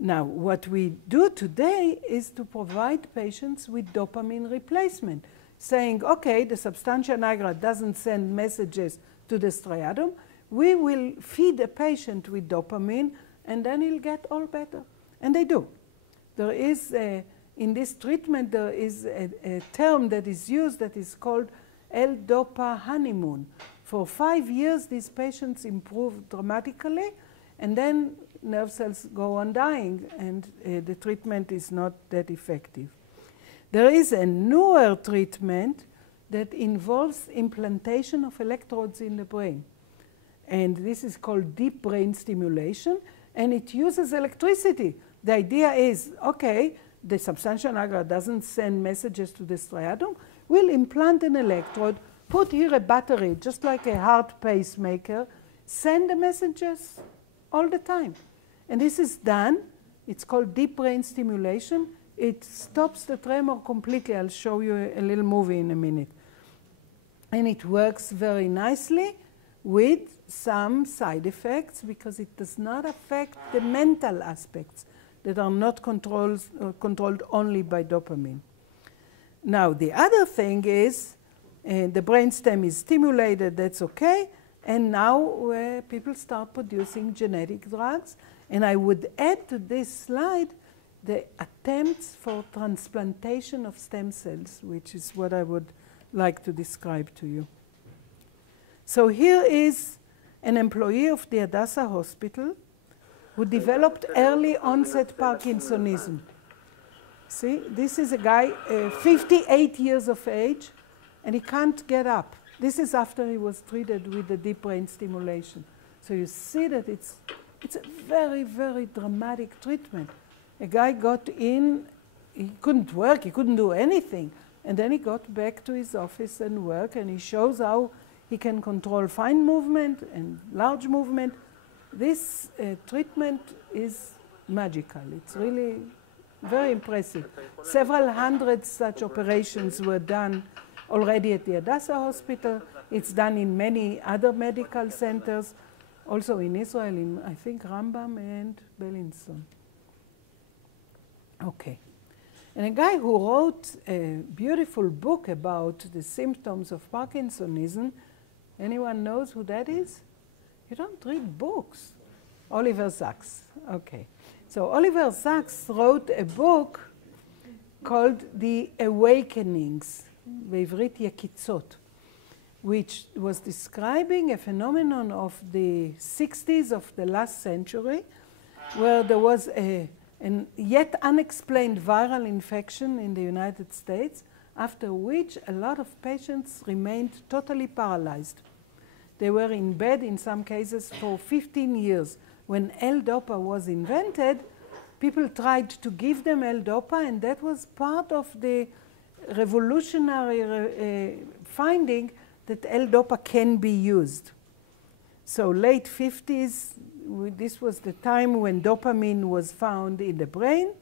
Now, what we do today is to provide patients with dopamine replacement, saying, okay, the substantia nigra doesn't send messages to the striatum. We will feed a patient with dopamine, and then he'll get all better. And they do. There is, in this treatment, there is a term that is used that is called L-DOPA honeymoon. For 5 years, these patients improve dramatically, and then nerve cells go on dying, and the treatment is not that effective. There is a newer treatment that involves implantation of electrodes in the brain. And this is called deep brain stimulation, and it uses electricity. The idea is, okay, the substantia nigra doesn't send messages to the striatum. We'll implant an electrode, put here a battery, just like a heart pacemaker, send the messages all the time. And this is done. It's called deep brain stimulation. It stops the tremor completely. I'll show you a little movie in a minute. And it works very nicely with some side effects because it does not affect the mental aspects that are not controlled only by dopamine. Now, the other thing is the brainstem is stimulated, that's okay, and now people start producing genetic drugs. And I would add to this slide the attempts for transplantation of stem cells, which is what I would like to describe to you. So here is an employee of the Hadassah Hospital who developed early onset Parkinsonism. See, this is a guy, 58 years of age, and he can't get up. This is after he was treated with the deep brain stimulation. So you see that it's a very, very dramatic treatment. A guy got in, he couldn't work, he couldn't do anything. And then he got back to his office and work, and he shows how he can control fine movement and large movement. This treatment is magical. It's really very impressive. Several hundred such operations were done already at the Hadassah Hospital. It's done in many other medical centers. Also in Israel, in I think Rambam and Bellinson. Okay. And a guy who wrote a beautiful book about the symptoms of Parkinsonism, anyone knows who that is? You don't read books. Oliver Sacks. Okay. So Oliver Sacks wrote a book called The Awakenings, בעברית יקיצות, which was describing a phenomenon of the 60s of the last century, where there was an yet unexplained viral infection in the United States, after which a lot of patients remained totally paralyzed. They were in bed in some cases for 15 years. When L-DOPA was invented, people tried to give them L-DOPA, and that was part of the revolutionary finding that L-DOPA can be used. So late 50s, this was the time when dopamine was found in the brain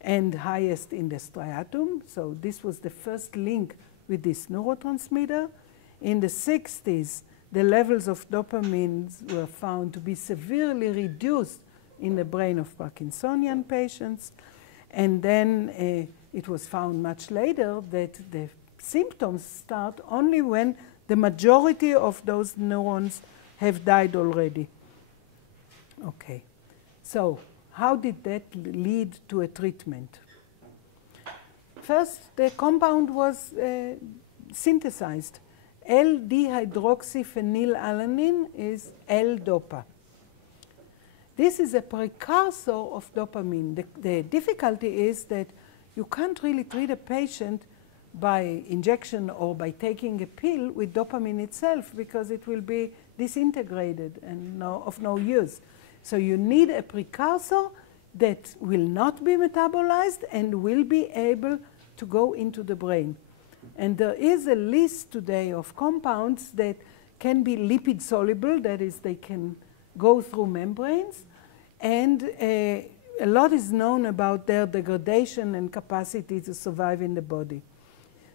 and highest in the striatum. So this was the first link with this neurotransmitter. In the 60s, the levels of dopamine were found to be severely reduced in the brain of Parkinsonian patients. And then it was found much later that the symptoms start only when the majority of those neurons have died already. Okay, so how did that lead to a treatment? First, the compound was synthesized. L-dihydroxyphenylalanine is L-DOPA. This is a precursor of dopamine. The difficulty is that you can't really treat a patient by injection or by taking a pill with dopamine itself, because it will be disintegrated and of no use. So you need a precursor that will not be metabolized and will be able to go into the brain. And there is a list today of compounds that can be lipid soluble, that is, they can go through membranes, and a lot is known about their degradation and capacity to survive in the body.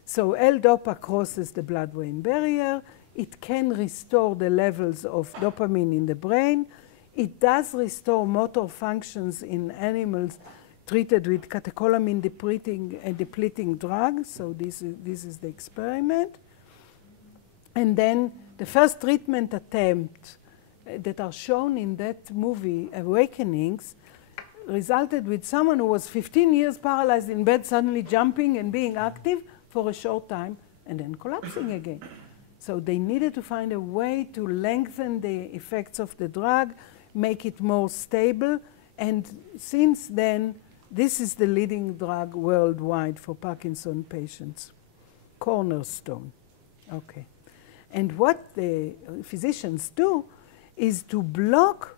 So L-DOPA crosses the blood-brain barrier. It can restore the levels of dopamine in the brain. It does restore motor functions in animals treated with catecholamine depleting drugs. So this is the experiment. And then the first treatment attempt that are shown in that movie, Awakenings, resulted with someone who was 15 years paralyzed in bed, suddenly jumping and being active for a short time, and then collapsing again. So they needed to find a way to lengthen the effects of the drug, make it more stable, and since then, this is the leading drug worldwide for Parkinson patients. Cornerstone. Okay. And what the physicians do is to block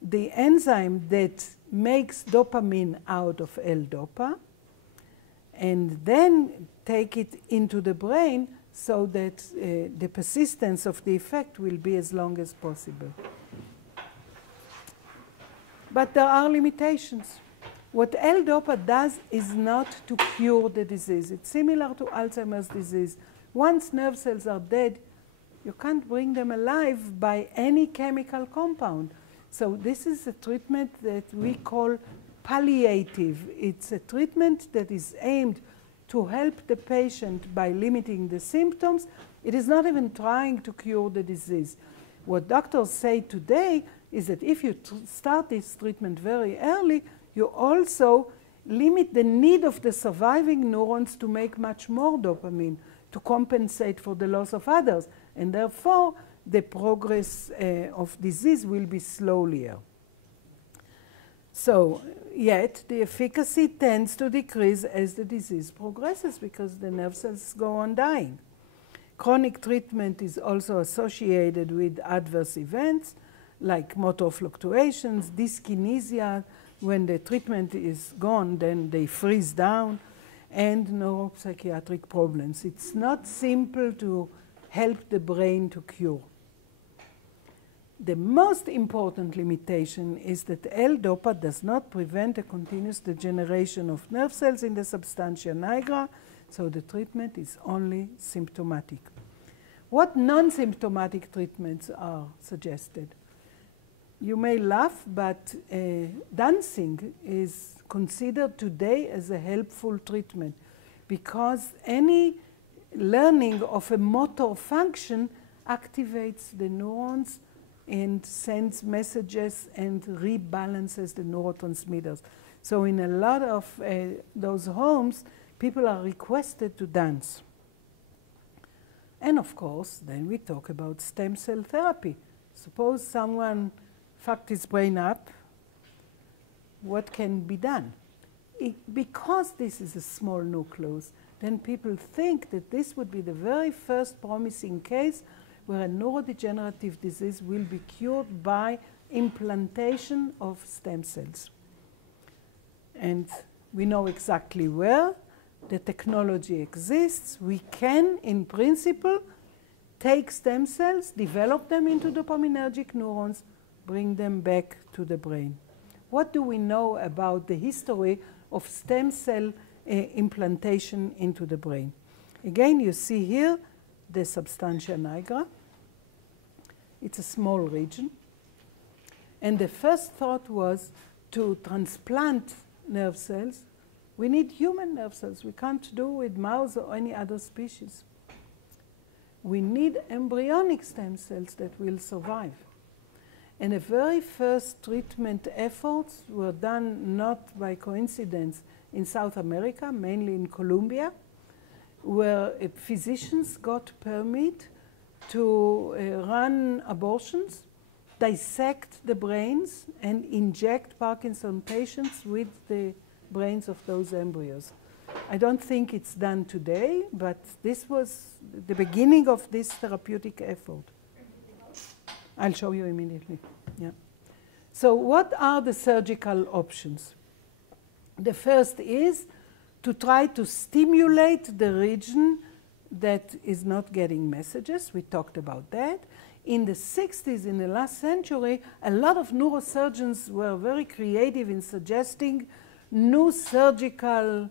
the enzyme that makes dopamine out of L-DOPA, and then take it into the brain so that the persistence of the effect will be as long as possible. But there are limitations. What L-DOPA does is not to cure the disease. It's similar to Alzheimer's disease. Once nerve cells are dead, you can't bring them alive by any chemical compound. So this is a treatment that we call palliative. It's a treatment that is aimed to help the patient by limiting the symptoms. It is not even trying to cure the disease. What doctors say today is that if you start this treatment very early, you also limit the need of the surviving neurons to make much more dopamine to compensate for the loss of others. And therefore, the progress of disease will be slower. So, yet the efficacy tends to decrease as the disease progresses because the nerve cells go on dying. Chronic treatment is also associated with adverse events like motor fluctuations, dyskinesia. When the treatment is gone, then they freeze down, and neuropsychiatric problems. It's not simple to help the brain to cure. The most important limitation is that L-DOPA does not prevent a continuous degeneration of nerve cells in the substantia nigra, so the treatment is only symptomatic. What non-symptomatic treatments are suggested? You may laugh, but dancing is considered today as a helpful treatment because any learning of a motor function activates the neurons and sends messages and rebalances the neurotransmitters. So in a lot of those homes, people are requested to dance. And of course, then we talk about stem cell therapy. Suppose someone fucked his brain up, what can be done? Because this is a small nucleus, then people think that this would be the very first promising case where a neurodegenerative disease will be cured by implantation of stem cells. And we know exactly where the technology exists. We can, in principle, take stem cells, develop them into dopaminergic neurons, bring them back to the brain. What do we know about the history of stem cell implantation into the brain? Again, you see here the substantia nigra. It's a small region. And the first thought was to transplant nerve cells. We need human nerve cells. We can't do with mouse or any other species. We need embryonic stem cells that will survive. And the very first treatment efforts were done not by coincidence in South America, mainly in Colombia, where physicians got permit to run abortions, dissect the brains, and inject Parkinson patients with the brains of those embryos. I don't think it's done today, but this was the beginning of this therapeutic effort. I'll show you immediately. Yeah. So what are the surgical options? The first is to try to stimulate the region that is not getting messages. We talked about that. In the 60s, in the last century, a lot of neurosurgeons were very creative in suggesting new surgical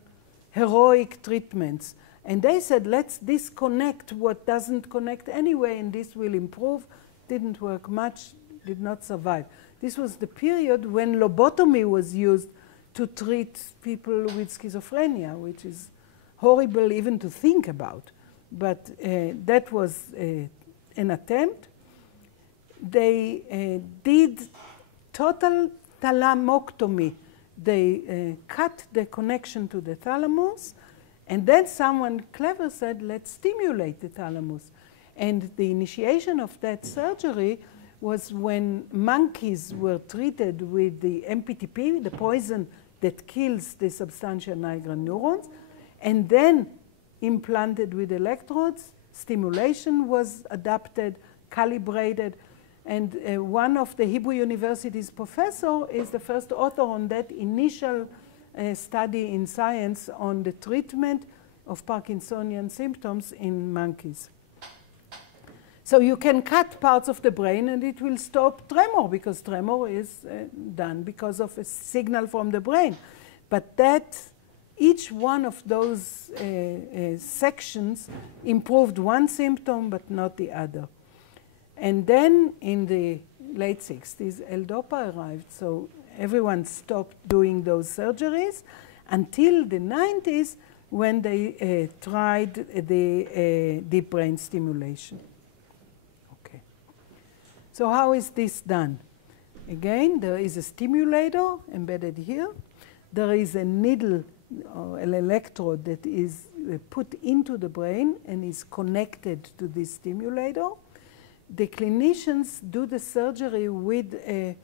heroic treatments. And they said, let's disconnect what doesn't connect anyway, and this will improve. Didn't work much, did not survive. This was the period when lobotomy was used to treat people with schizophrenia, which is horrible even to think about. But that was an attempt. They did total thalamectomy. They cut the connection to the thalamus, and then someone clever said, let's stimulate the thalamus. And the initiation of that surgery was when monkeys were treated with the MPTP, the poison that kills the substantia nigra neurons, and then implanted with electrodes. Stimulation was adapted, calibrated, and one of the Hebrew University's professor is the first author on that initial study in science on the treatment of Parkinsonian symptoms in monkeys. So you can cut parts of the brain and it will stop tremor, because tremor is done because of a signal from the brain. But that each one of those sections improved one symptom but not the other. And then in the late 60s, L-DOPA arrived, so everyone stopped doing those surgeries until the 90s when they tried the deep brain stimulation. Okay. So how is this done? Again, there is a stimulator embedded here. There is a needle or an electrode that is put into the brain and is connected to this stimulator. The clinicians do the surgery with a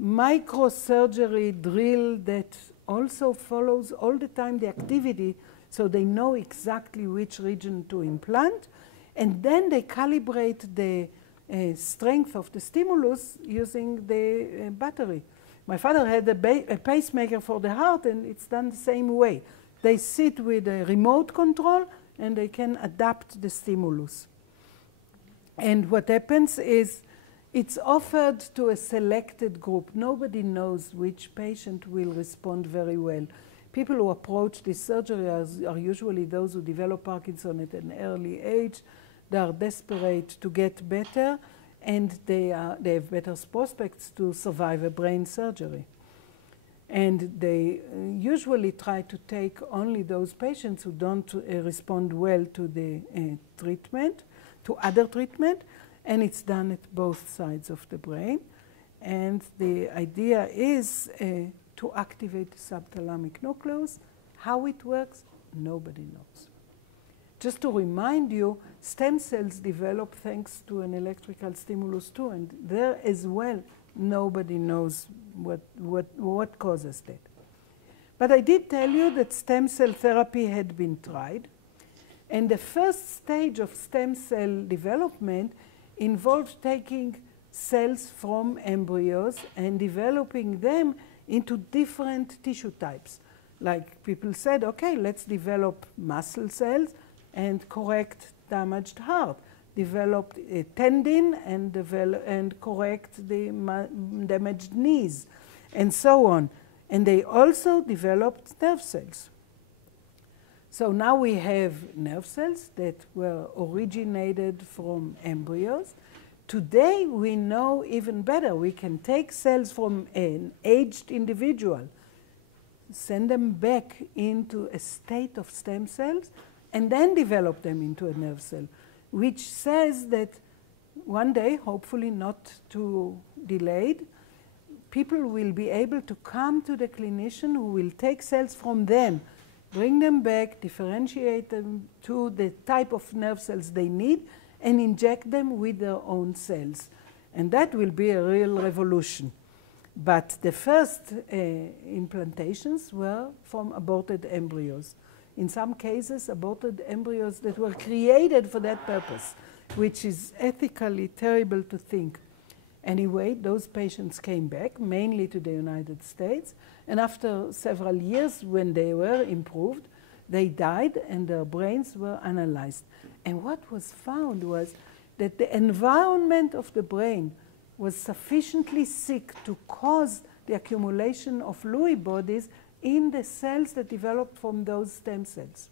microsurgery drill that also follows all the time the activity, so they know exactly which region to implant. And then they calibrate the strength of the stimulus using the battery. My father had a pacemaker for the heart, and it's done the same way. They sit with a remote control, and they can adapt the stimulus. And what happens is it's offered to a selected group. Nobody knows which patient will respond very well. People who approach this surgery are usually those who develop Parkinson at an early age. They are desperate to get better. and they have better prospects to survive a brain surgery. And they usually try to take only those patients who don't respond well to the treatment, to other treatment, and it's done at both sides of the brain. And the idea is to activate the subthalamic nucleus. How it works, nobody knows. Just to remind you, stem cells develop thanks to an electrical stimulus too, and there as well, nobody knows what causes that. But I did tell you that stem cell therapy had been tried, and the first stage of stem cell development involved taking cells from embryos and developing them into different tissue types. Like people said, okay, let's develop muscle cells and correct damaged heart. Developed a tendon and correct the damaged knees, and so on. And they also developed nerve cells. So now we have nerve cells that were originated from embryos. Today we know even better. We can take cells from an aged individual, send them back into a state of stem cells, and then develop them into a nerve cell, which says that one day, hopefully not too delayed, people will be able to come to the clinician who will take cells from them, bring them back, differentiate them to the type of nerve cells they need, and inject them with their own cells. And that will be a real revolution. But the first implantations were from aborted embryos. In some cases, aborted embryos that were created for that purpose, which is ethically terrible to think. Anyway, those patients came back, mainly to the United States, and after several years, when they were improved, they died and their brains were analyzed. And what was found was that the environment of the brain was sufficiently sick to cause the accumulation of Lewy bodies in the cells that developed from those stem cells.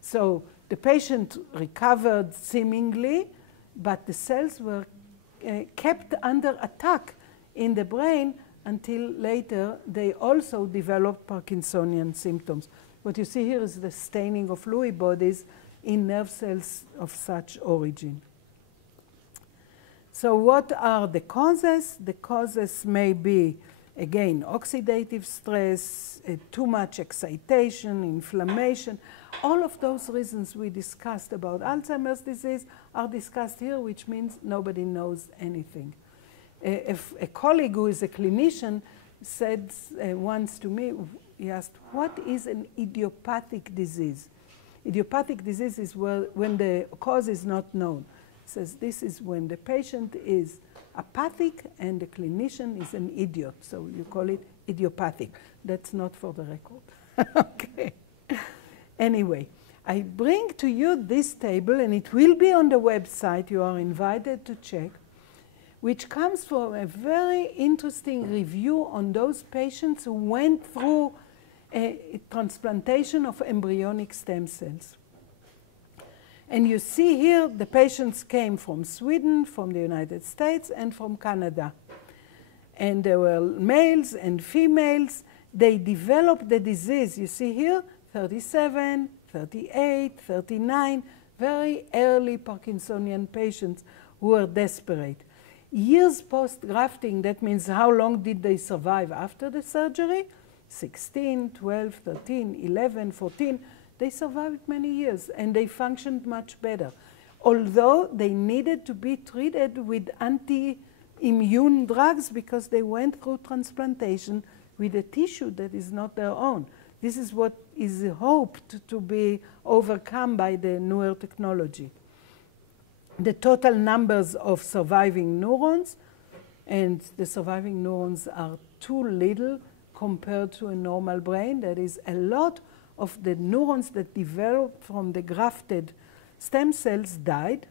So the patient recovered seemingly, but the cells were kept under attack in the brain until later they also developed Parkinsonian symptoms. What you see here is the staining of Lewy bodies in nerve cells of such origin. So what are the causes? The causes may be, again, oxidative stress, too much excitation, inflammation. All of those reasons we discussed about Alzheimer's disease are discussed here, which means nobody knows anything. If a colleague who is a clinician said once to me, he asked, what is an idiopathic disease? Idiopathic disease is when the cause is not known. He says this is when the patient is apathic and the clinician is an idiot. So you call it idiopathic. That's not for the record. Okay. Anyway, I bring to you this table, and it will be on the website. You are invited to check, which comes from a very interesting review on those patients who went through a transplantation of embryonic stem cells. And you see here the patients came from Sweden, from the United States, and from Canada. And there were males and females. They developed the disease. You see here, 37, 38, 39, very early Parkinsonian patients who were desperate. Years post-grafting, that means how long did they survive after the surgery? 16, 12, 13, 11, 14. They survived many years and they functioned much better. Although they needed to be treated with anti-immune drugs because they went through transplantation with a tissue that is not their own. This is what is hoped to be overcome by the newer technology. The total numbers of surviving neurons, and the surviving neurons are too little compared to a normal brain. There is a lot of the neurons that developed from the grafted stem cells died.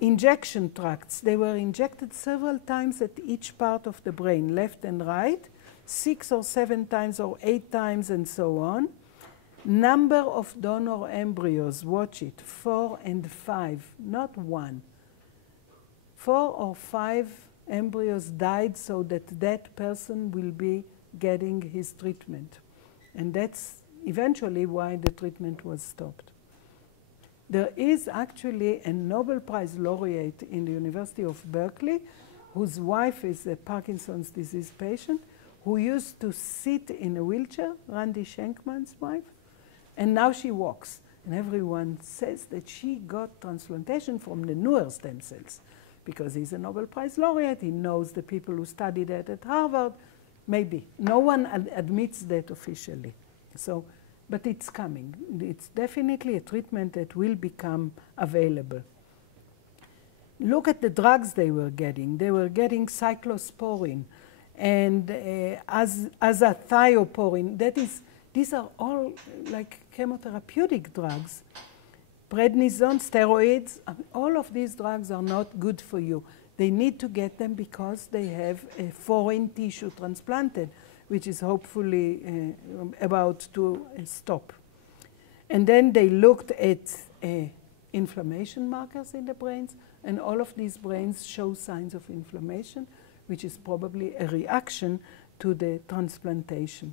Injection tracts, they were injected several times at each part of the brain, left and right, 6 or 7 times or 8 times and so on. Number of donor embryos, watch it, 4 and 5, not 1. 4 or 5 embryos died so that that person will be getting his treatment. And that's eventually why the treatment was stopped. There is actually a Nobel Prize laureate in the University of Berkeley whose wife is a Parkinson's disease patient who used to sit in a wheelchair, Randy Schenkman's wife, and now she walks. And everyone says that she got transplantation from the newer stem cells because he's a Nobel Prize laureate. He knows the people who studied that at Harvard. Maybe. No one admits that officially. So, but it's coming. It's definitely a treatment that will become available. Look at the drugs they were getting. They were getting cyclosporin and azathioporine. That is, these are all like chemotherapeutic drugs. Prednisone, steroids, all of these drugs are not good for you. They need to get them because they have a foreign tissue transplanted, which is hopefully about to stop. And then they looked at inflammation markers in the brains, and all of these brains show signs of inflammation, which is probably a reaction to the transplantation.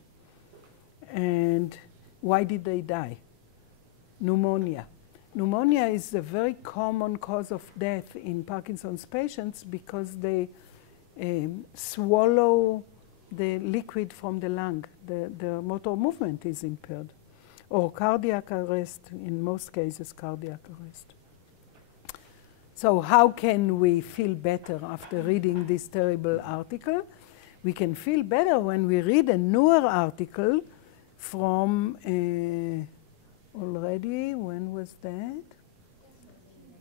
And why did they die? Pneumonia. Pneumonia is a very common cause of death in Parkinson's patients because they swallow the liquid from the lung. The motor movement is impaired. Or cardiac arrest, in most cases cardiac arrest. So how can we feel better after reading this terrible article? We can feel better when we read a newer article from already, when was that?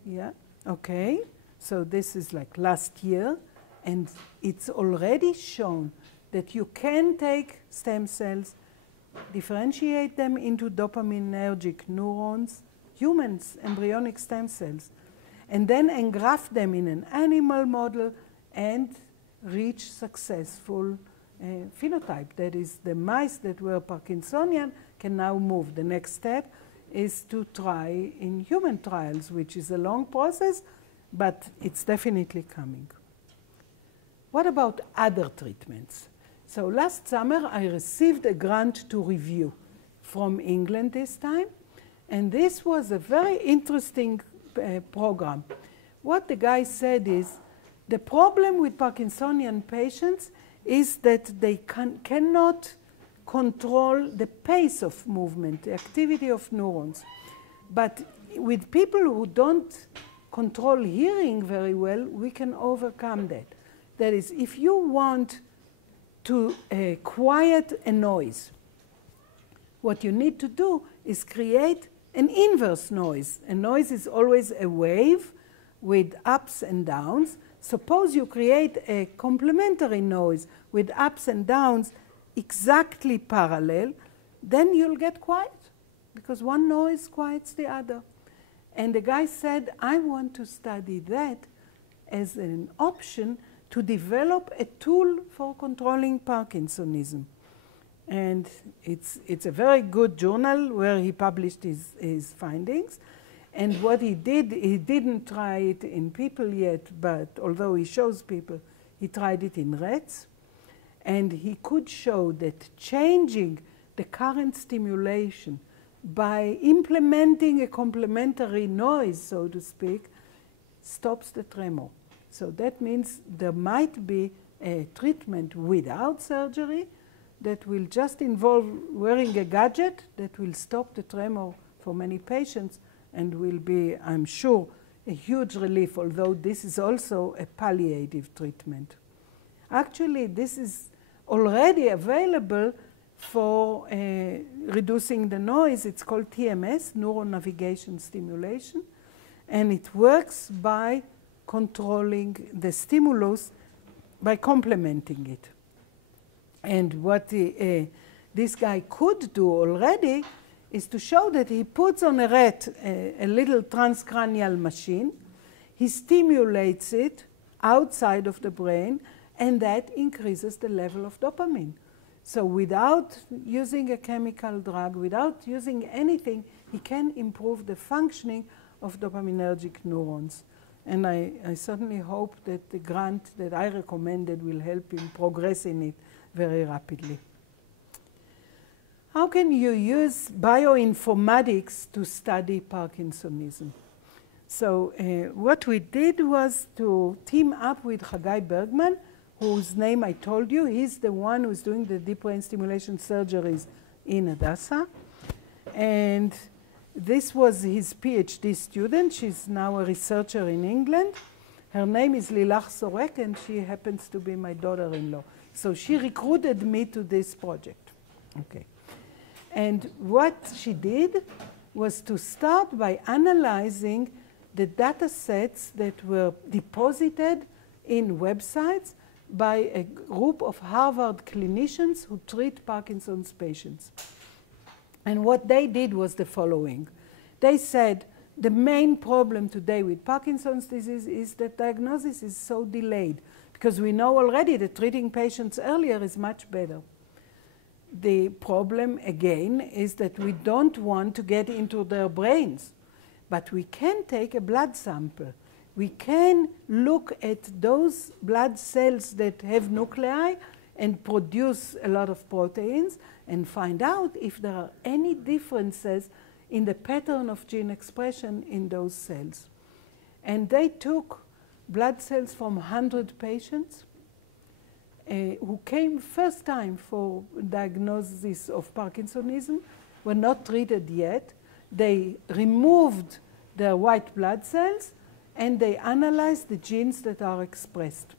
Yeah, okay. So this is like last year, and it's already shown that you can take stem cells, differentiate them into dopaminergic neurons, humans, embryonic stem cells, and then engraft them in an animal model and reach successful phenotype. That is, the mice that were Parkinsonian can now move. The next step is to try in human trials, which is a long process, but it's definitely coming. What about other treatments? So last summer, I received a grant to review from England this time, and this was a very interesting program. What the guy said is, the problem with Parkinsonian patients is that they cannot control the pace of movement, the activity of neurons. But with people who don't control hearing very well, we can overcome that. That is, if you want to quiet a noise, what you need to do is create an inverse noise. A noise is always a wave with ups and downs. Suppose you create a complementary noise with ups and downs exactly parallel, then you'll get quiet because one noise quiets the other. And the guy said, I want to study that as an option to develop a tool for controlling Parkinsonism. And it's a very good journal where he published his findings. And what he did, he didn't try it in people yet, but although he shows people, he tried it in rats. And he could show that changing the current stimulation by implementing a complementary noise, so to speak, stops the tremor. So that means there might be a treatment without surgery that will just involve wearing a gadget that will stop the tremor for many patients and will be, I'm sure, a huge relief, although this is also a palliative treatment. Actually, this is already available for reducing the noise. It's called TMS, neuronavigation stimulation, and it works by controlling the stimulus by complementing it. And what this guy could do already is to show that he puts on a rat a little transcranial machine, he stimulates it outside of the brain, and that increases the level of dopamine. So without using a chemical drug, without using anything, he can improve the functioning of dopaminergic neurons. And I certainly hope that the grant that I recommended will help him progress in it very rapidly. How can you use bioinformatics to study Parkinsonism? So what we did was to team up with Chagai Bergman, whose name I told you. He's the one who's doing the deep brain stimulation surgeries in Hadassah. And this was his PhD student. She's now a researcher in England. Her name is Lilach Sorek, and she happens to be my daughter-in-law. So she recruited me to this project. Okay. And what she did was to start by analyzing the data sets that were deposited in websites by a group of Harvard clinicians who treat Parkinson's patients. And what they did was the following. They said, the main problem today with Parkinson's disease is that diagnosis is so delayed, because we know already that treating patients earlier is much better. The problem, again, is that we don't want to get into their brains, but we can take a blood sample. We can look at those blood cells that have nuclei and produce a lot of proteins and find out if there are any differences in the pattern of gene expression in those cells. And they took blood cells from 100 patients who came first time for diagnosis of Parkinsonism, were not treated yet. They removed their white blood cells and they analyzed the genes that are expressed.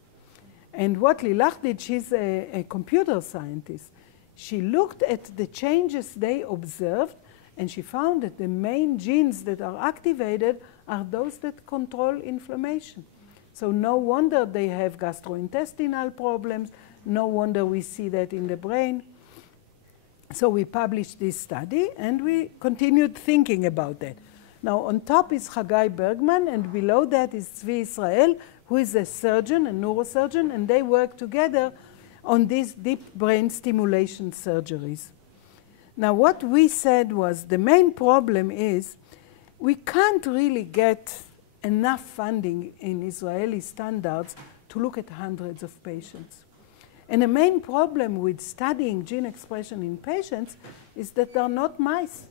And what Lilach did, she's a computer scientist. She looked at the changes they observed, and she found that the main genes that are activated are those that control inflammation. So no wonder they have gastrointestinal problems. No wonder we see that in the brain. So we published this study, and we continued thinking about that. Now, on top is Chagai Bergman, and below that is Tzvi Israel, who is a surgeon, a neurosurgeon, and they work together on these deep brain stimulation surgeries. Now, what we said was the main problem is we can't really get enough funding in Israeli standards to look at hundreds of patients. And the main problem with studying gene expression in patients is that they are not mice.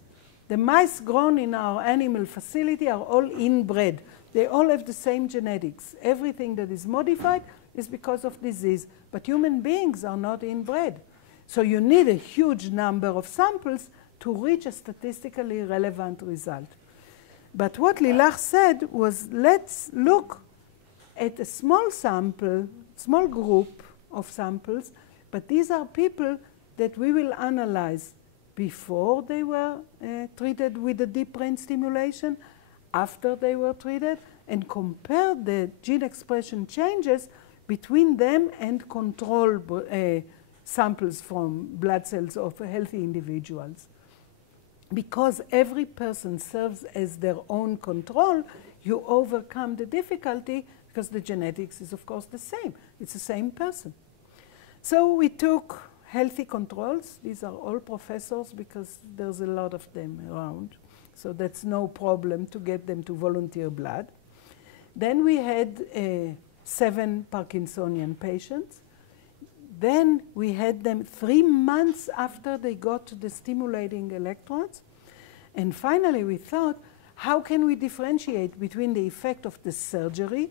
The mice grown in our animal facility are all inbred. They all have the same genetics. Everything that is modified is because of disease. But human beings are not inbred. So you need a huge number of samples to reach a statistically relevant result. But what Lilach said was, let's look at a small sample, small group of samples, but these are people that we will analyze before they were treated with the deep brain stimulation, after they were treated, and compare the gene expression changes between them and control samples from blood cells of healthy individuals. Because every person serves as their own control, you overcome the difficulty because the genetics is, of course, the same. It's the same person. So we took healthy controls. These are all professors because there's a lot of them around. So that's no problem to get them to volunteer blood. Then we had 7 Parkinsonian patients. Then we had them 3 months after they got the stimulating electrodes. And finally we thought, how can we differentiate between the effect of the surgery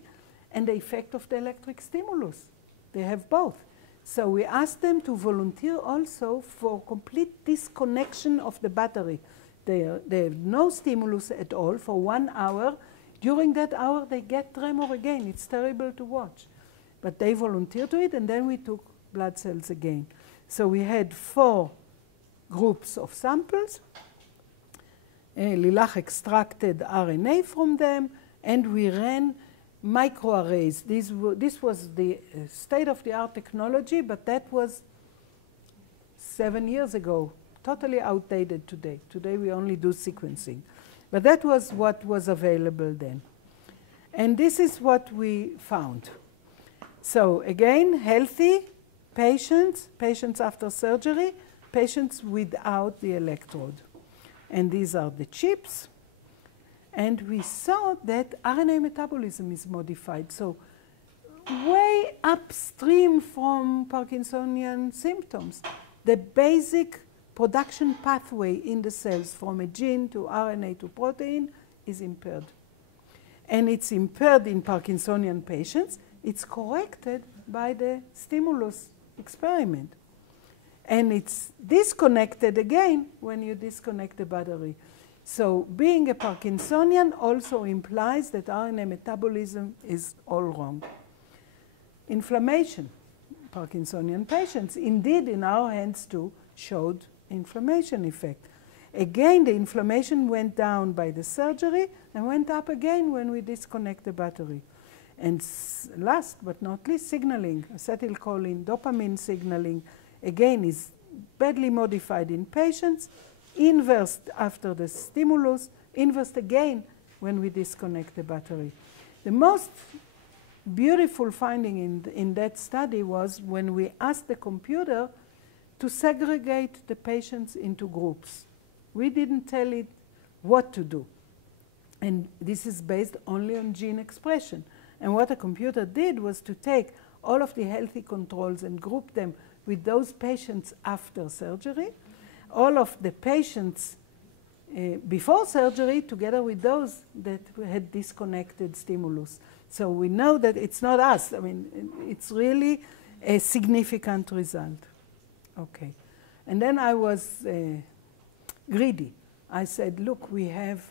and the effect of the electric stimulus? They have both. So we asked them to volunteer also for complete disconnection of the battery. They have no stimulus at all for 1 hour. During that hour, they get tremor again. It's terrible to watch. But they volunteered to it, and then we took blood cells again. So we had 4 groups of samples. Lilach extracted RNA from them, and we ran microarrays. This was the state-of-the-art technology, but that was 7 years ago. Totally outdated today. Today we only do sequencing. But that was what was available then. And this is what we found. So again, healthy patients, patients after surgery, patients without the electrode. And these are the chips. And we saw that RNA metabolism is modified. So way upstream from Parkinsonian symptoms, the basic production pathway in the cells from a gene to RNA to protein is impaired. And it's impaired in Parkinsonian patients. It's corrected by the stimulus experiment. And it's disconnected again when you disconnect the battery. So being a Parkinsonian also implies that RNA metabolism is all wrong. Inflammation. Parkinsonian patients, indeed in our hands too, showed inflammation effect. Again, the inflammation went down by the surgery and went up again when we disconnect the battery. And last but not least, signaling, acetylcholine, dopamine signaling, again is badly modified in patients, inversed after the stimulus, inversed again when we disconnect the battery. The most beautiful finding in that study was when we asked the computer to segregate the patients into groups. We didn't tell it what to do. And this is based only on gene expression. And what a computer did was to take all of the healthy controls and group them with those patients after surgery, all of the patients before surgery together with those that had disconnected stimulus. So we know that it's not us. I mean, it's really a significant result. Okay. And then I was greedy. I said, look, we have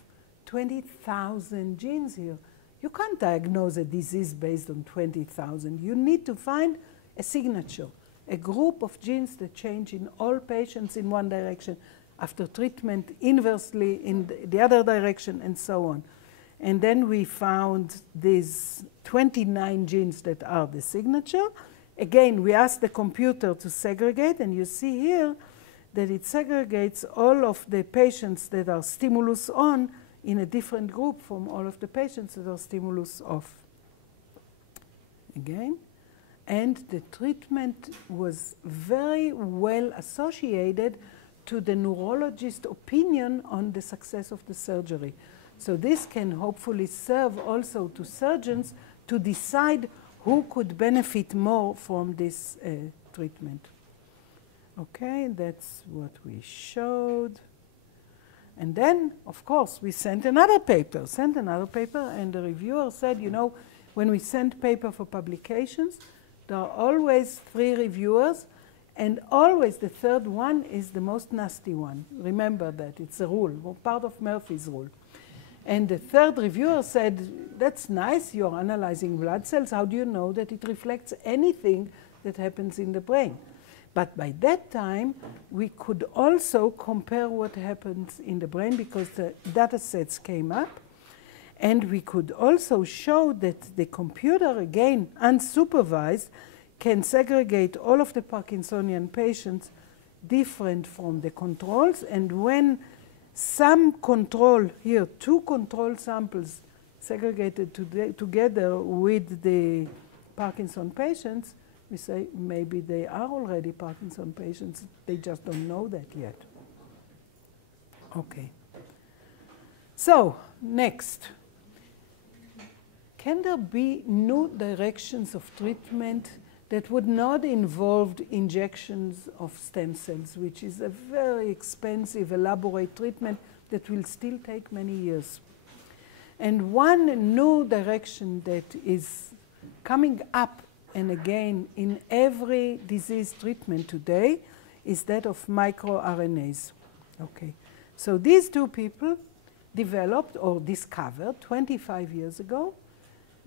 20,000 genes here. You can't diagnose a disease based on 20,000. You need to find a signature, a group of genes that change in all patients in one direction, after treatment inversely in the other direction, and so on. And then we found these 29 genes that are the signature. Again, we asked the computer to segregate, and you see here that it segregates all of the patients that are stimulus on in a different group from all of the patients that are stimulus off. Again. And the treatment was very well associated to the neurologist's opinion on the success of the surgery. So this can hopefully serve also to surgeons to decide who could benefit more from this treatment. Okay, that's what we showed. And then, of course, we sent another paper, and the reviewer said, you know, when we send paper for publications, there are always 3 reviewers, and always the third one is the most nasty one. Remember that, it's a rule, part of Murphy's rule. And the third reviewer said, that's nice, you're analyzing blood cells. How do you know that it reflects anything that happens in the brain? But by that time, we could also compare what happens in the brain because the data sets came up. And we could also show that the computer, again, unsupervised, can segregate all of the Parkinsonian patients different from the controls. And when some control, here 2 control samples segregated together with the Parkinson patients, we say maybe they are already Parkinson patients. They just don't know that yet. Okay. So, next. Can there be new directions of treatment that would not involve injections of stem cells, which is a very expensive, elaborate treatment that will still take many years? And one new direction that is coming up and again in every disease treatment today is that of microRNAs. Okay. So these 2 people developed or discovered 25 years ago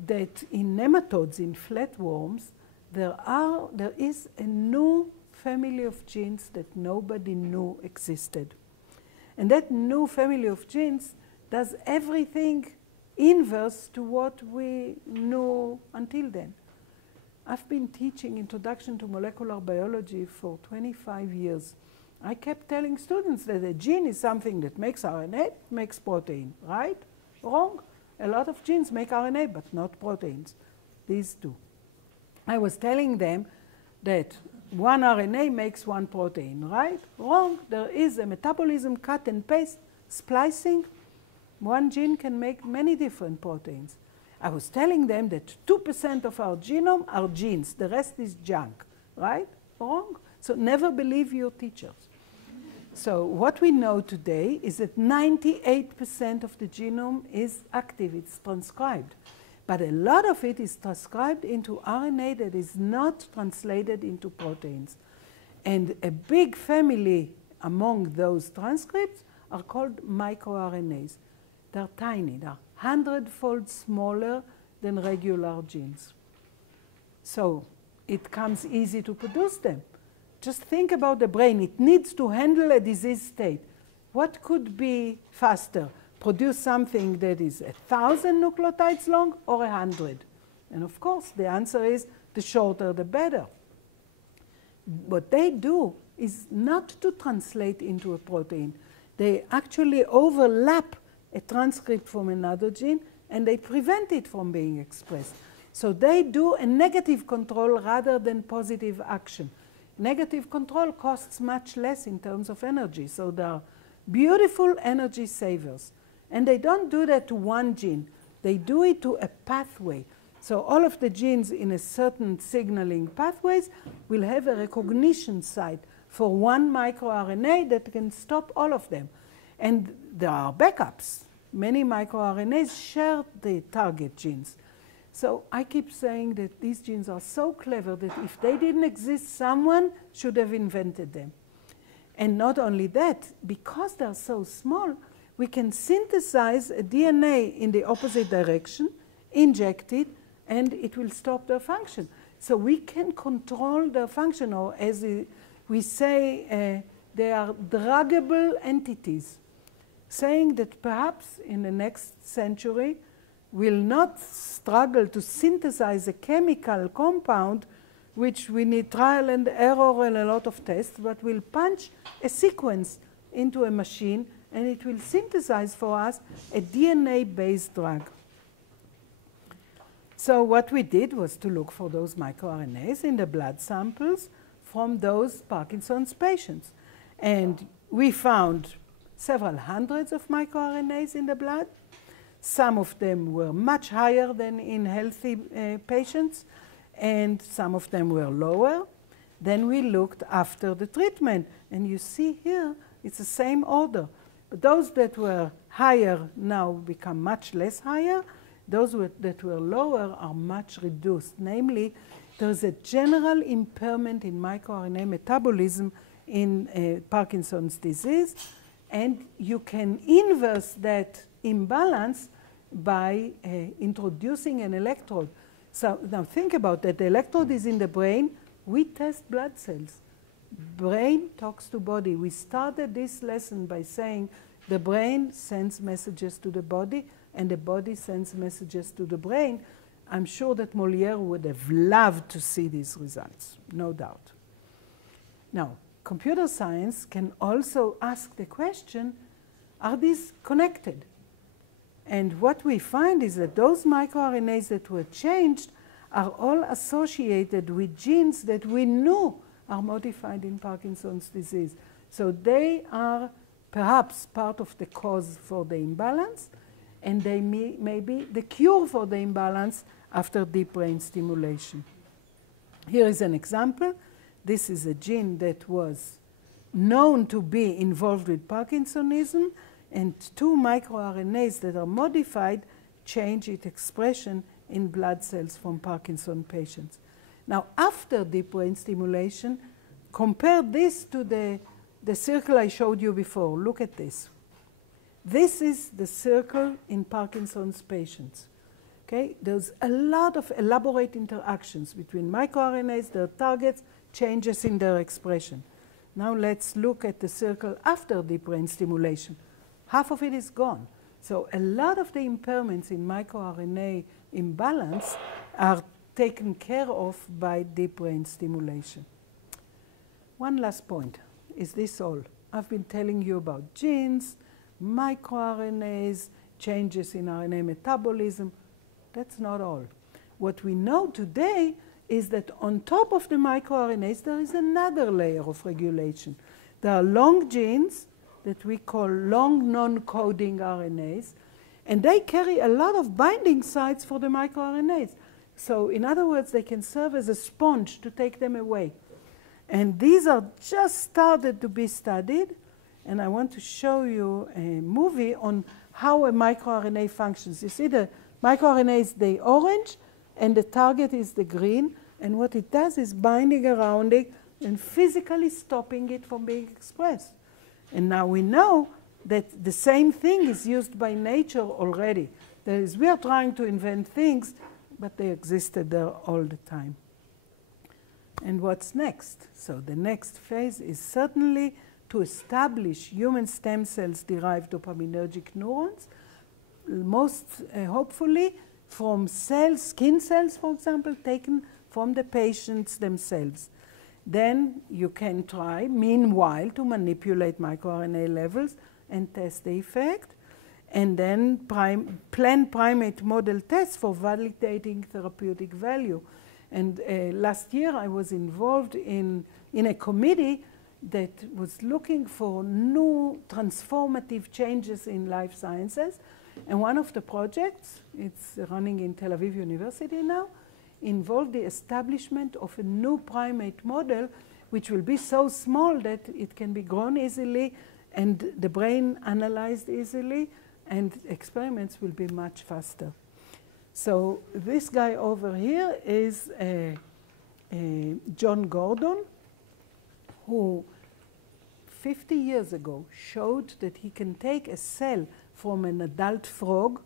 that in nematodes, in flatworms, there is a new family of genes that nobody knew existed. And that new family of genes does everything inverse to what we knew until then. I've been teaching Introduction to Molecular Biology for 25 years. I kept telling students that a gene is something that makes RNA, makes protein, right? Wrong. A lot of genes make RNA, but not proteins. These 2. I was telling them that 1 RNA makes 1 protein, right? Wrong. There is a metabolism, cut and paste, splicing. One gene can make many different proteins. I was telling them that 2% of our genome are genes. The rest is junk, right? Wrong? So never believe your teachers. So what we know today is that 98% of the genome is active, it's transcribed. But a lot of it is transcribed into RNA that is not translated into proteins. And a big family among those transcripts are called microRNAs. They're tiny, they're 100-fold smaller than regular genes. So it comes easy to produce them. Just think about the brain. It needs to handle a disease state. What could be faster? Produce something that is 1,000 nucleotides long or 100? And of course, the answer is the shorter the better. What they do is not to translate into a protein. They actually overlap a transcript from another gene and they prevent it from being expressed. So they do a negative control rather than positive action. Negative control costs much less in terms of energy. So they are beautiful energy savers. And they don't do that to one gene. They do it to a pathway. So all of the genes in a certain signaling pathways will have a recognition site for one microRNA that can stop all of them. And there are backups. Many microRNAs share the target genes. So I keep saying that these genes are so clever that if they didn't exist, someone should have invented them. And not only that, because they're so small, we can synthesize a DNA in the opposite direction, inject it, and it will stop their function. So we can control their function, or as we say, they are druggable entities, saying that perhaps in the next century, will not struggle to synthesize a chemical compound which we need trial and error and a lot of tests, but will punch a sequence into a machine and it will synthesize for us a DNA-based drug. So what we did was to look for those microRNAs in the blood samples from those Parkinson's patients. And we found several hundreds of microRNAs in the blood. Some of them were much higher than in healthy patients, and some of them were lower. Then we looked after the treatment, and you see here, it's the same order. But those that were higher now become much less higher. Those that were lower are much reduced. Namely, there's a general impairment in microRNA metabolism in Parkinson's disease, and you can inverse that imbalance by introducing an electrode. So now think about that. The electrode is in the brain. We test blood cells. Brain talks to body. We started this lesson by saying the brain sends messages to the body and the body sends messages to the brain. I'm sure that Molière would have loved to see these results, no doubt. Now, computer science can also ask the question, are these connected? And what we find is that those microRNAs that were changed are all associated with genes that we knew are modified in Parkinson's disease. So they are perhaps part of the cause for the imbalance, and they may be the cure for the imbalance after deep brain stimulation. Here is an example. This is a gene that was known to be involved with Parkinsonism, and two microRNAs that are modified change its expression in blood cells from Parkinson patients. Now, after deep brain stimulation, compare this to the circle I showed you before. Look at this. This is the circle in Parkinson's patients. Okay? There's a lot of elaborate interactions between microRNAs, their targets, changes in their expression. Now let's look at the circle after deep brain stimulation. Half of it is gone. So a lot of the impairments in microRNA imbalance are taken care of by deep brain stimulation. One last point. Is this all? I've been telling you about genes, microRNAs, changes in RNA metabolism. That's not all. What we know today is that on top of the microRNAs, there is another layer of regulation. There are long genes that we call long non-coding RNAs, And they carry a lot of binding sites for the microRNAs. So in other words, they can serve as a sponge to take them away. And these are just started to be studied. And I want to show you a movie on how a microRNA functions. You see the microRNA is the orange and the target is the green. And what it does is binding around it and physically stopping it from being expressed. And now we know that the same thing is used by nature already. That is, we are trying to invent things, but they existed there all the time. And what's next? So the next phase is certainly to establish human stem cells-derived dopaminergic neurons, most hopefully from cells, skin cells, for example, taken from the patients themselves. Then you can try, meanwhile, to manipulate microRNA levels and test the effect, and then plan primate model tests for validating therapeutic value. And last year I was involved in a committee that was looking for new transformative changes in life sciences. And one of the projects, it's running in Tel Aviv University now, involved the establishment of a new primate model which will be so small that it can be grown easily and the brain analyzed easily, and experiments will be much faster. So this guy over here is John Gordon, who 50 years ago showed that he can take a cell from an adult frog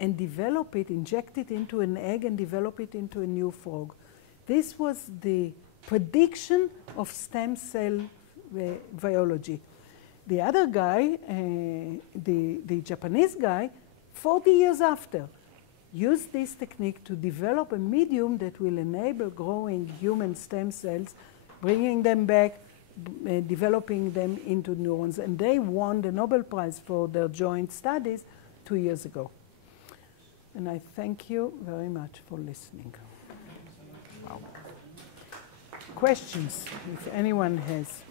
and develop it, inject it into an egg and develop it into a new frog. This was the prediction of stem cell biology. The other guy, the Japanese guy, 40 years after, used this technique to develop a medium that will enable growing human stem cells, bringing them back, developing them into neurons. And they won the Nobel Prize for their joint studies 2 years ago. And I thank you very much for listening. Wow. Questions, if anyone has.